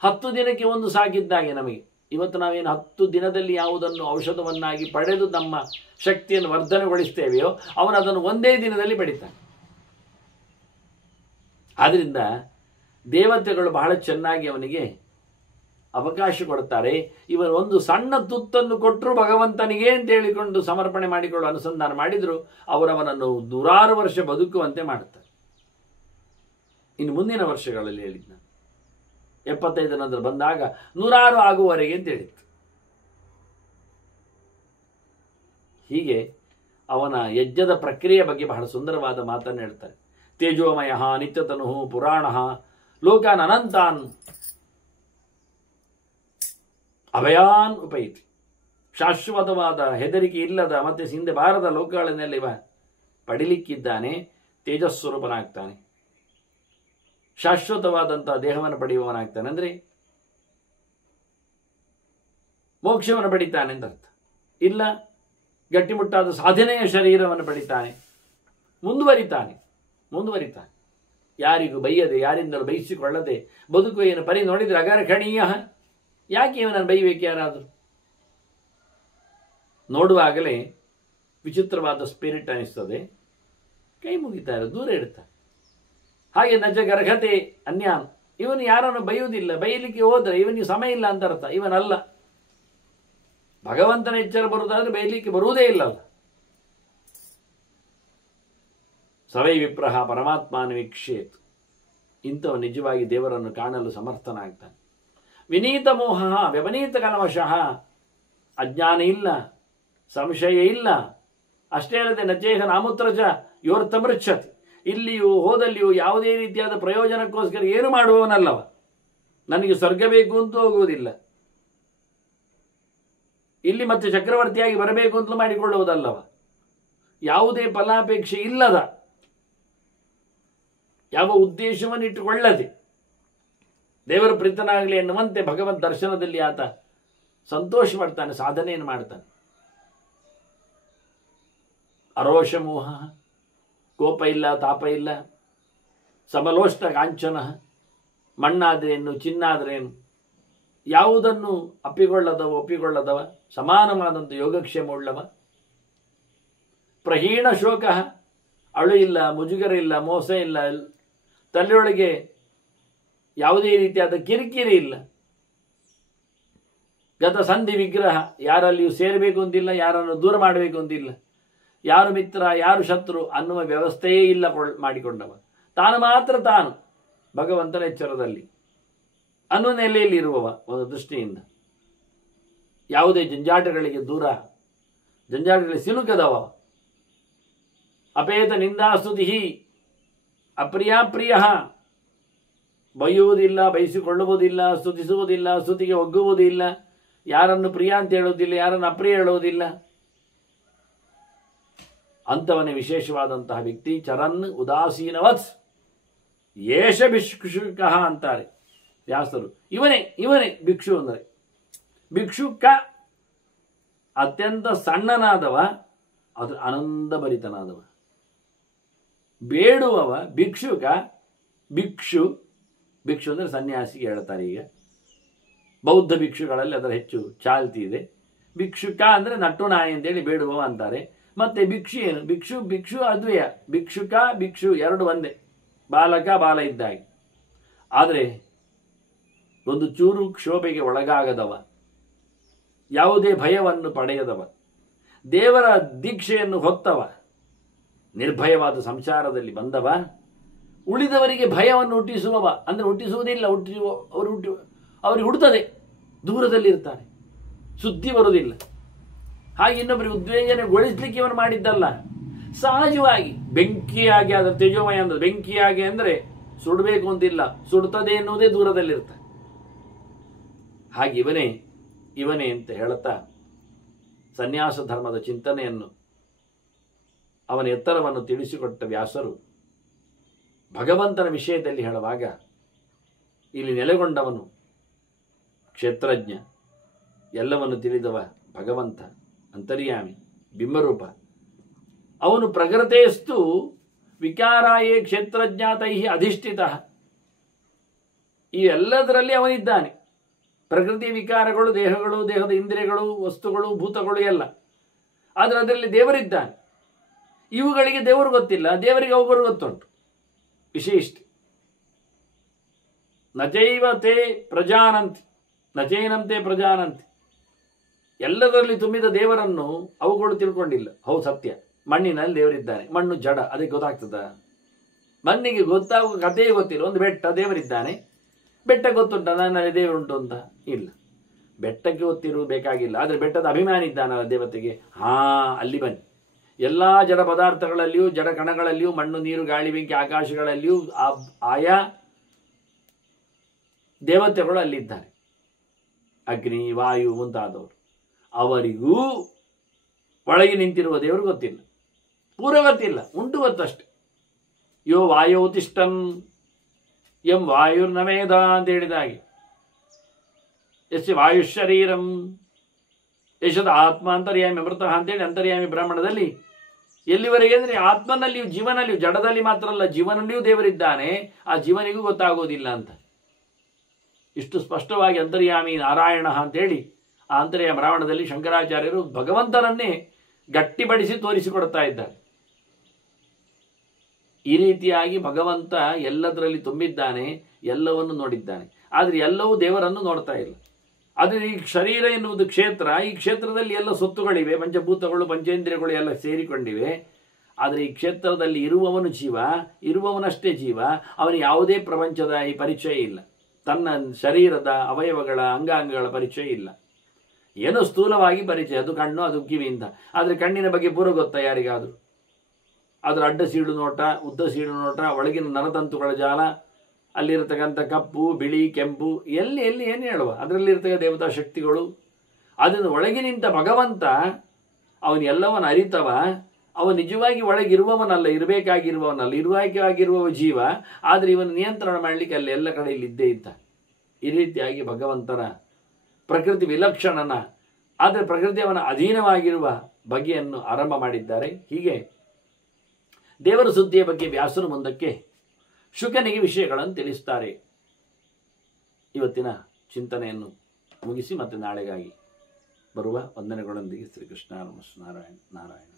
10 ದಿನಕ್ಕೆ ಒಂದು ಸಾಕಿದ್ದಾಗೆ ನಮಗೆ. ಇವತ್ತು ನಾವೇನು 10 ದಿನದಲ್ಲಿ ಯಾವುದನ್ನು ಔಷಧವನ್ನಾಗಿ ಪಡೆದು ನಮ್ಮ ಶಕ್ತಿಯನ್ನು ವರ್ಧನೆಗೊಳಿಸ್ತೇವೆಯೋ ಅವನು ಅದನ್ನು ಒಂದೇ ದಿನದಲ್ಲಿ ಪಡಿತಾನೆ. ಆದ್ರಿಂದ ದೇವತೆಗಳು ಬಹಳ ಚೆನ್ನಾಗಿ ಅವನಿಗೆ ಅವಕಾಶ ಕೊಡ್ತಾರೆ. ಇವನು ಒಂದು ಸಣ್ಣ ತುತ್ತನ್ನು ಕೊಟ್ಟರು ಭಗವಂತನಿಗೆ ಅಂತ ಹೇಳಿಕೊಂಡು ಸಮರ್ಪಣೆ ಮಾಡಿಕೊಳ್ಳು ಅನುಸಂಧಾನ ಮಾಡಿದ್ರು ಅವರವನನ್ನು 100 ವರ್ಷ ಬದುಕುವಂತೆ ಮಾಡುತ್ತಾರೆ. ಇನ್ನು ಮುಂದಿನ ವರ್ಷಗಳಲ್ಲಿ ಹೇಳಿದ್ದ 75 ನಂತರ ಬಂದಾಗ 100 ಆಗುವವರೆಗೆ ಅಂತ ಹೇಳಿತ್ತು. ಹೀಗೆ ಅವನ ಯಜ್ಞದ ಪ್ರಕ್ರಿಯೆ ಬಗ್ಗೆ ಬಹಳ ಸುಂದರವಾದ ಮಾತನ್ನು ಹೇಳ್ತಾರೆ. ತೇಜೋಮಯ ನಿತ್ಯತನು ಪುರಾಣ ಲೋಕಾನ್ ಅನಂತಾನ್ ಅಭಯಾನ್ ಉಪೈತಿ. ಶಾಶ್ವತವಾದ ಹೆದರಿಕೆ ಇಲ್ಲದ ಮತ್ತೆ ಹಿಂದೆ ಬಾರದ ಲೋಕಗಳನ್ನೆಲ್ಲ ಇವ ಪಡಿಲಿಕ್ಕಿದ್ದಾನೆ. ತೇಜಸ್ವರೂಪನಾಗ್ತಾನೆ, ಶಾಶ್ವತವಾದಂತಹ ದೇಹವನ್ನು ಪಡೆಯುವವನಾಗ್ತಾನೆ. ಅಂದರೆ ಮೋಕ್ಷವನ್ನು ಪಡಿತಾನೆ ಅಂತ ಅರ್ಥ ಇಲ್ಲ. ಗಟ್ಟಿಮುಟ್ಟಾದ ಸಾಧನೆಯ ಶರೀರವನ್ನು ಪಡಿತಾನೆ, ಮುಂದುವರಿತಾನೆ. ಯಾರಿಗೂ ಬೈಯದೆ, ಯಾರಿಂದಲೂ ಬೈಸಿಕೊಳ್ಳದೆ ಬದುಕು ಏನು ಪರಿ ನೋಡಿದ್ರೆ ಅಗರ್ಹಣೀಯ. ಯಾಕೆ ಇವನನ್ನು ಬೈಬೇಕು ಯಾರಾದರೂ? ನೋಡುವಾಗಲೇ ವಿಚಿತ್ರವಾದ ಸ್ಪಿರಿಟ್ ಅನಿಸ್ತದೆ, ಕೈ ಮುಗಿತಾರೆ, ದೂರ ಇಡ್ತಾರೆ. ಹಾಗೆ ನಜ ಗರ್ಹತೆ ಅನ್ಯಾನ್, ಇವನು ಯಾರನ್ನು ಬೈಯುವುದಿಲ್ಲ. ಬೈಯಲಿಕ್ಕೆ ಹೋದ್ರೆ ಇವನಿಗೆ ಸಮಯ ಇಲ್ಲ ಅಂತ ಅರ್ಥ. ಇವನಲ್ಲ, ಭಗವಂತನ ಎಚ್ಚರ ಬರುವುದಾದ್ರೆ ಬೈಯಲಿಕ್ಕೆ ಬರುವುದೇ ಇಲ್ಲಲ್ಲ. ಸವೈ ವಿಪ್ರಹ ಪರಮಾತ್ಮನ ವೀಕ್ಷೇತ್. ಇಂಥವ ನಿಜವಾಗಿ ದೇವರನ್ನು ಕಾಣಲು ಸಮರ್ಥನಾಗ್ತಾನೆ. ವಿನೀತ ಮೋಹ ವ್ಯವನೀತ ಕಲ್ಮಶಃ, ಅಜ್ಞಾನ ಇಲ್ಲ, ಸಂಶಯ ಇಲ್ಲ. ಅಷ್ಟೇ ಅಲ್ಲದೆ ನಚೇಹ ನಾಮೂತ್ರಚ ಯೋರ್ತಮೃಚ್ಛತಿ. ಇಲ್ಲಿಯೂ ಹೋದಲ್ಲಿಯೂ ಯಾವುದೇ ರೀತಿಯಾದ ಪ್ರಯೋಜನಕ್ಕೋಸ್ಕರ ಏನು ಮಾಡುವವನಲ್ಲವ. ನನಗೆ ಸ್ವರ್ಗ ಬೇಕು ಅಂತ ಹೋಗುವುದಿಲ್ಲ, ಇಲ್ಲಿ ಮತ್ತೆ ಚಕ್ರವರ್ತಿಯಾಗಿ ಬರಬೇಕು ಅಂತಲೂ ಮಾಡಿಕೊಳ್ಳುವುದಲ್ಲವ. ಯಾವುದೇ ಫಲಾಪೇಕ್ಷೆ ಇಲ್ಲದ, ಯಾವ ಉದ್ದೇಶವನ್ನು ಇಟ್ಟುಕೊಳ್ಳದೆ ದೇವರ ಪ್ರೀತನಾಗಲಿ ಎನ್ನುವಂತೆ ಭಗವದ್ ದರ್ಶನದಲ್ಲಿ ಆತ ಸಂತೋಷ ಪಡ್ತಾನೆ, ಸಾಧನೆಯನ್ನು ಮಾಡ್ತಾನೆ. ಅರೋಷ ಮೋಹ, ಕೋಪ ಇಲ್ಲ, ತಾಪ ಇಲ್ಲ. ಸಮಲೋಷ್ಟ ಕಾಂಚನ, ಮಣ್ಣಾದ್ರೇನು ಚಿನ್ನಾದ್ರೇನು ಯಾವುದನ್ನು ಒಪ್ಪಿಕೊಳ್ಳದವ ಸಮಾನವಾದಂಥ ಯೋಗಕ್ಷೇಮ ಉಳ್ಳವ. ಪ್ರಹೀಣ ಶೋಕ, ಅಳು ಇಲ್ಲ, ಮುಜುಗರ ಇಲ್ಲ, ಮೋಸ ಇಲ್ಲ, ತಲೆಯೊಳಗೆ ಯಾವುದೇ ರೀತಿಯಾದ ಕಿರಿಕಿರಿ ಇಲ್ಲ. ಗತ ಸಂಧಿ ವಿಗ್ರಹ, ಯಾರಲ್ಲಿಯೂ ಸೇರಬೇಕು ಅಂತಿಲ್ಲ, ಯಾರನ್ನು ದೂರ ಮಾಡಬೇಕು ಅಂತಿಲ್ಲ. ಯಾರು ಮಿತ್ರ ಯಾರು ಶತ್ರು ಅನ್ನುವ ವ್ಯವಸ್ಥೆಯೇ ಇಲ್ಲ ಮಾಡಿಕೊಂಡವ. ತಾನು ಮಾತ್ರ ತಾನು ಭಗವಂತನ ಎಚ್ಚರದಲ್ಲಿ ಅನ್ನೋ ನೆಲೆಯಲ್ಲಿ ಇರುವವ. ಒಂದು ದೃಷ್ಟಿಯಿಂದ ಯಾವುದೇ ಜಂಜಾಟಗಳಿಗೆ ದೂರ, ಜಂಜಾಟಗಳಿಗೆ ಸಿಲುಕದವ. ಅಪೇತ ನಿಂದಾಸ್ತುತಿ ಅಪ್ರಿಯಾಪ್ರಿಯ, ಬೈಯುವುದಿಲ್ಲ, ಬಯಸಿಕೊಳ್ಳುವುದಿಲ್ಲ, ಸ್ತುತಿಸುವುದಿಲ್ಲ, ಸ್ತುತಿಗೆ ಒಗ್ಗುವುದಿಲ್ಲ, ಯಾರನ್ನು ಪ್ರಿಯ ಅಂತ ಹೇಳುವುದಿಲ್ಲ, ಯಾರನ್ನು ಅಪ್ರಿಯ ಹೇಳುವುದಿಲ್ಲ. ಅಂಥವನೇ ವಿಶೇಷವಾದಂತಹ ವ್ಯಕ್ತಿ. ಚರನ್ ಉದಾಸೀನವತ್ ಯೇಷ ಭಿಕ್ಷುಕ ಅಂತಾರೆ ವ್ಯಾಸರು. ಇವನೇ ಭಿಕ್ಷು ಅಂದರೆ. ಭಿಕ್ಷುಕ ಅತ್ಯಂತ ಸಣ್ಣನಾದವ, ಅದು ಆನಂದಭರಿತನಾದವ. ಬೇಡುವವ ಭಿಕ್ಷುಕ. ಭಿಕ್ಷು ಅಂದರೆ ಸನ್ಯಾಸಿಗೆ ಹೇಳ್ತಾರೆ. ಈಗ ಬೌದ್ಧ ಭಿಕ್ಷುಗಳಲ್ಲಿ ಅದರ ಹೆಚ್ಚು ಚಾಲ್ತಿ ಇದೆ. ಭಿಕ್ಷುಕ ಅಂದರೆ ನಟ್ಟು ನಾಯಿ ಅಂತೇಳಿ ಬೇಡುವವ ಅಂತಾರೆ. ಮತ್ತೆ ಭಿಕ್ಷು ಏನು? ಭಿಕ್ಷು ಅದ್ವಯ. ಭಿಕ್ಷು ಎರಡು ಒಂದೇ, ಬಾಲಕ ಬಾಲ ಇದ್ದಾಗೆ. ಆದರೆ ಒಂದು ಚೂರು ಕ್ಷೋಭೆಗೆ ಒಳಗಾಗದವ, ಯಾವುದೇ ಭಯವನ್ನು ಪಡೆಯದವ, ದೇವರ ದೀಕ್ಷೆಯನ್ನು ಹೊತ್ತವ, ನಿರ್ಭಯವಾದ ಸಂಸಾರದಲ್ಲಿ ಬಂದವ, ಉಳಿದವರಿಗೆ ಭಯವನ್ನು ಹುಟ್ಟಿಸುವವ. ಅಂದರೆ ಹುಟ್ಟಿಸುವುದಿಲ್ಲ, ಅವರಿಗೆ ಹುಟ್ಟುತ್ತದೆ, ದೂರದಲ್ಲಿರ್ತಾನೆ, ಸುದ್ದಿ ಬರುವುದಿಲ್ಲ. ಹಾಗೆ ಇನ್ನೊಬ್ಬರಿಗೆ ಉದ್ವೇಜನೆಗೊಳಿಸ್ಲಿಕ್ಕೆ ಇವನು ಮಾಡಿದ್ದಲ್ಲ, ಸಹಜವಾಗಿ ಬೆಂಕಿಯಾಗಿ. ಅದರ ತೇಜೋಮಯ ಅಂದ್ರೆ ಬೆಂಕಿಯಾಗಿ ಅಂದರೆ ಸುಡಬೇಕು ಅಂತಿಲ್ಲ, ಸುಡ್ತದೆ ಎನ್ನುವುದೇ ದೂರದಲ್ಲಿರ್ತಾನೆ. ಹಾಗೆ ಇವನೇ ಅಂತ ಹೇಳುತ್ತಾ ಸನ್ಯಾಸ ಧರ್ಮದ ಚಿಂತನೆಯನ್ನು, ಅವನ ಎತ್ತರವನ್ನು ತಿಳಿಸಿಕೊಟ್ಟ ವ್ಯಾಸರು ಭಗವಂತನ ವಿಷಯದಲ್ಲಿ ಹೇಳುವಾಗ ಇಲ್ಲಿ ನೆಲೆಗೊಂಡವನು ಕ್ಷೇತ್ರಜ್ಞ, ಎಲ್ಲವನ್ನು ತಿಳಿದವ ಭಗವಂತ, ಅಂತರ್ಯಾಮಿ, ಬಿಂಬರೂಪ. ಅವನು ಪ್ರಕೃತೇಸ್ತು ವಿಕಾರಾಯೇ ಕ್ಷೇತ್ರಜ್ಞಾತೈ ಅಧಿಷ್ಠಿತ. ಈ ಎಲ್ಲದರಲ್ಲಿ ಅವನಿದ್ದಾನೆ. ಪ್ರಕೃತಿ ವಿಕಾರಗಳು, ದೇಹಗಳು, ದೇಹದ ಇಂದ್ರಿಯಗಳು, ವಸ್ತುಗಳು, ಭೂತಗಳು ಎಲ್ಲ. ಆದರೆ ಅದರಲ್ಲಿ ದೇವರಿದ್ದಾನೆ. ಇವುಗಳಿಗೆ ದೇವರು ಗೊತ್ತಿಲ್ಲ, ದೇವರಿಗೆ ಒಬ್ಬರು ಗೊತ್ತುಂಟು. ವಿಷಯ ಇಷ್ಟೆ. ನಚೈವ ತೇ ಪ್ರಜಾನಂತಿ ನಚೈನಂತೆ ಪ್ರಜಾನಂತಿ. ಎಲ್ಲದರಲ್ಲಿ ತುಂಬಿದ ದೇವರನ್ನು ಅವುಗಳು ತಿಳ್ಕೊಂಡಿಲ್ಲ. ಹೌದು, ಸತ್ಯ. ಮಣ್ಣಿನಲ್ಲಿ ದೇವರಿದ್ದಾನೆ. ಮಣ್ಣು ಜಡ, ಅದಕ್ಕೆ ಗೊತ್ತಾಗ್ತದ? ಮಣ್ಣಿಗೆ ಗೊತ್ತಾಗುವ ಕಥೆಯೇ ಗೊತ್ತಿಲ್ಲ. ಒಂದು ಬೆಟ್ಟ, ದೇವರಿದ್ದಾನೆ. ಬೆಟ್ಟ ಗೊತ್ತುಂಟ ನನ್ನಲ್ಲಿ ದೇವರುಂಟು ಅಂತ? ಇಲ್ಲ. ಬೆಟ್ಟಕ್ಕೆ ಗೊತ್ತಿರುವುದು ಬೇಕಾಗಿಲ್ಲ. ಆದರೆ ಬೆಟ್ಟದ ಅಭಿಮಾನಿ ಇದ್ದಾನಲ್ಲ ದೇವತೆಗೆ, ಅಲ್ಲಿ ಬನ್ನಿ. ಎಲ್ಲ ಜಡ ಪದಾರ್ಥಗಳಲ್ಲಿಯೂ, ಜಡ ಕಣಗಳಲ್ಲಿಯೂ, ಮಣ್ಣು, ನೀರು, ಗಾಳಿ, ಬೆಂಕಿ, ಆಕಾಶಗಳಲ್ಲಿಯೂ ಆಯಾ ದೇವತೆಗಳು ಅಲ್ಲಿದ್ದಾರೆ. ಅಗ್ನಿ, ವಾಯು ಮುಂತಾದವರು. ಅವರಿಗೂ ಒಳಗೆ ನಿಂತಿರುವ ದೇವರು ಗೊತ್ತಿಲ್ಲ, ಪೂರ ಗೊತ್ತಿಲ್ಲ. ಉಂಟು ಗೊತ್ತಷ್ಟೆ. ಯೋ ವಾಯೋತಿಷ್ಠನ್ ಎಂ ವಾಯುರ್ನವೇದ ಅಂತ ಹೇಳಿದ ಹಾಗೆ, ಎಸ್ ವಾಯುಶರೀರಂ ಯಶದ ಆತ್ಮ ಅಂತರ್ಯಾಮಿ ಅಮೃತ ಅಂತೇಳಿ ಅಂತರ್ಯಾಮಿ ಬ್ರಾಹ್ಮಣದಲ್ಲಿ ಎಲ್ಲಿವರೆಗೆ ಅಂದರೆ ಆತ್ಮನಲ್ಲಿಯೂ ಜೀವನಲ್ಲಿಯೂ, ಜಡದಲ್ಲಿ ಮಾತ್ರ ಅಲ್ಲ ಜೀವನಲ್ಲಿಯೂ ದೇವರಿದ್ದಾನೆ. ಆ ಜೀವನಿಗೂ ಗೊತ್ತಾಗೋದಿಲ್ಲ ಅಂತ ಇಷ್ಟು ಸ್ಪಷ್ಟವಾಗಿ ಅಂತರ್ಯಾಮಿ ನಾರಾಯಣ ಅಂತೇಳಿ ಆ ಅಂತರ್ಯಾಮಿ ಬ್ರಾಹ್ಮಣದಲ್ಲಿ ಶಂಕರಾಚಾರ್ಯರು ಭಗವಂತನನ್ನೇ ಗಟ್ಟಿಪಡಿಸಿ ತೋರಿಸಿಕೊಡ್ತಾ ಇದ್ದಾರೆ. ಈ ರೀತಿಯಾಗಿ ಭಗವಂತ ಎಲ್ಲದರಲ್ಲಿ ತುಂಬಿದ್ದಾನೆ, ಎಲ್ಲವನ್ನು ನೋಡಿದ್ದಾನೆ. ಆದರೆ ಎಲ್ಲವೂ ದೇವರನ್ನು ನೋಡ್ತಾ ಇಲ್ಲ. ಆದರೆ ಈ ಶರೀರ ಎನ್ನುವುದು ಕ್ಷೇತ್ರ, ಈ ಕ್ಷೇತ್ರದಲ್ಲಿ ಎಲ್ಲ ಸೊತ್ತುಗಳಿವೆ, ಪಂಚಭೂತಗಳು, ಪಂಚೇಂದ್ರಿಯಗಳು ಎಲ್ಲ ಸೇರಿಕೊಂಡಿವೆ. ಆದರೆ ಈ ಕ್ಷೇತ್ರದಲ್ಲಿ ಇರುವವನು ಜೀವ, ಇರುವವನಷ್ಟೇ ಜೀವ. ಅವನು ಯಾವುದೇ ಪ್ರಪಂಚದ ಈ ಪರಿಚಯ ಇಲ್ಲ, ತನ್ನ ಶರೀರದ ಅವಯವಗಳ ಅಂಗಾಂಗಗಳ ಪರಿಚಯ ಇಲ್ಲ. ಏನೋ ಸ್ಥೂಲವಾಗಿ ಪರಿಚಯ, ಅದು ಕಣ್ಣು, ಅದು ಕಿವಿಯಿಂದ. ಆದರೆ ಕಣ್ಣಿನ ಬಗ್ಗೆ ಪೂರ ಗೊತ್ತಾ ಯಾರಿಗಾದರೂ? ಅದರ ಅಡ್ಡ ಸೀಳು ನೋಟ, ಉದ್ದ ಸೀಳು ನೋಟ, ಒಳಗಿನ ನರತಂತುಗಳ ಜಾಲ, ಅಲ್ಲಿರತಕ್ಕಂಥ ಕಪ್ಪು, ಬಿಳಿ, ಕೆಂಪು, ಎಲ್ಲಿ ಎಲ್ಲಿ ಏನು ಹೇಳುವ, ಅದರಲ್ಲಿರ್ತಕ್ಕ ದೇವತಾ ಶಕ್ತಿಗಳು, ಅದನ್ನು ಒಳಗೆ ನಿಂತ ಭಗವಂತ ಅವನು ಎಲ್ಲವನ್ನ ಅರಿತವ. ಅವನು ನಿಜವಾಗಿ ಒಳಗಿರುವವನಲ್ಲ, ಇರಬೇಕಾಗಿರುವ ಜೀವ. ಆದರೆ ಇವನು ನಿಯಂತ್ರಣ ಮಾಡಲಿಕ್ಕೆ ಅಲ್ಲಿ ಎಲ್ಲ ಕಡೆಯಲ್ಲಿ ಇದ್ದೇ ಇದ್ದ. ಈ ರೀತಿಯಾಗಿ ಭಗವಂತನ ಪ್ರಕೃತಿ ವಿಲಕ್ಷಣನ, ಆದರೆ ಪ್ರಕೃತಿ ಅವನ ಅಧೀನವಾಗಿರುವ ಬಗೆಯನ್ನು ಆರಂಭ ಮಾಡಿದ್ದಾರೆ. ಹೀಗೆ ದೇವರ ಸುದ್ದಿಯ ಬಗ್ಗೆ ವ್ಯಾಸರು ಮುಂದಕ್ಕೆ ಶುಕನಿಗೆ ವಿಷಯಗಳನ್ನು ತಿಳಿಸ್ತಾರೆ. ಇವತ್ತಿನ ಚಿಂತನೆಯನ್ನು ಮುಗಿಸಿ ಮತ್ತೆ ನಾಳೆಗಾಗಿ ಬರುವ ವಂದನೆಗಳೊಂದಿಗೆ ಶ್ರೀಕೃಷ್ಣ ನಾರಾಯಣ ನಾರಾಯಣ.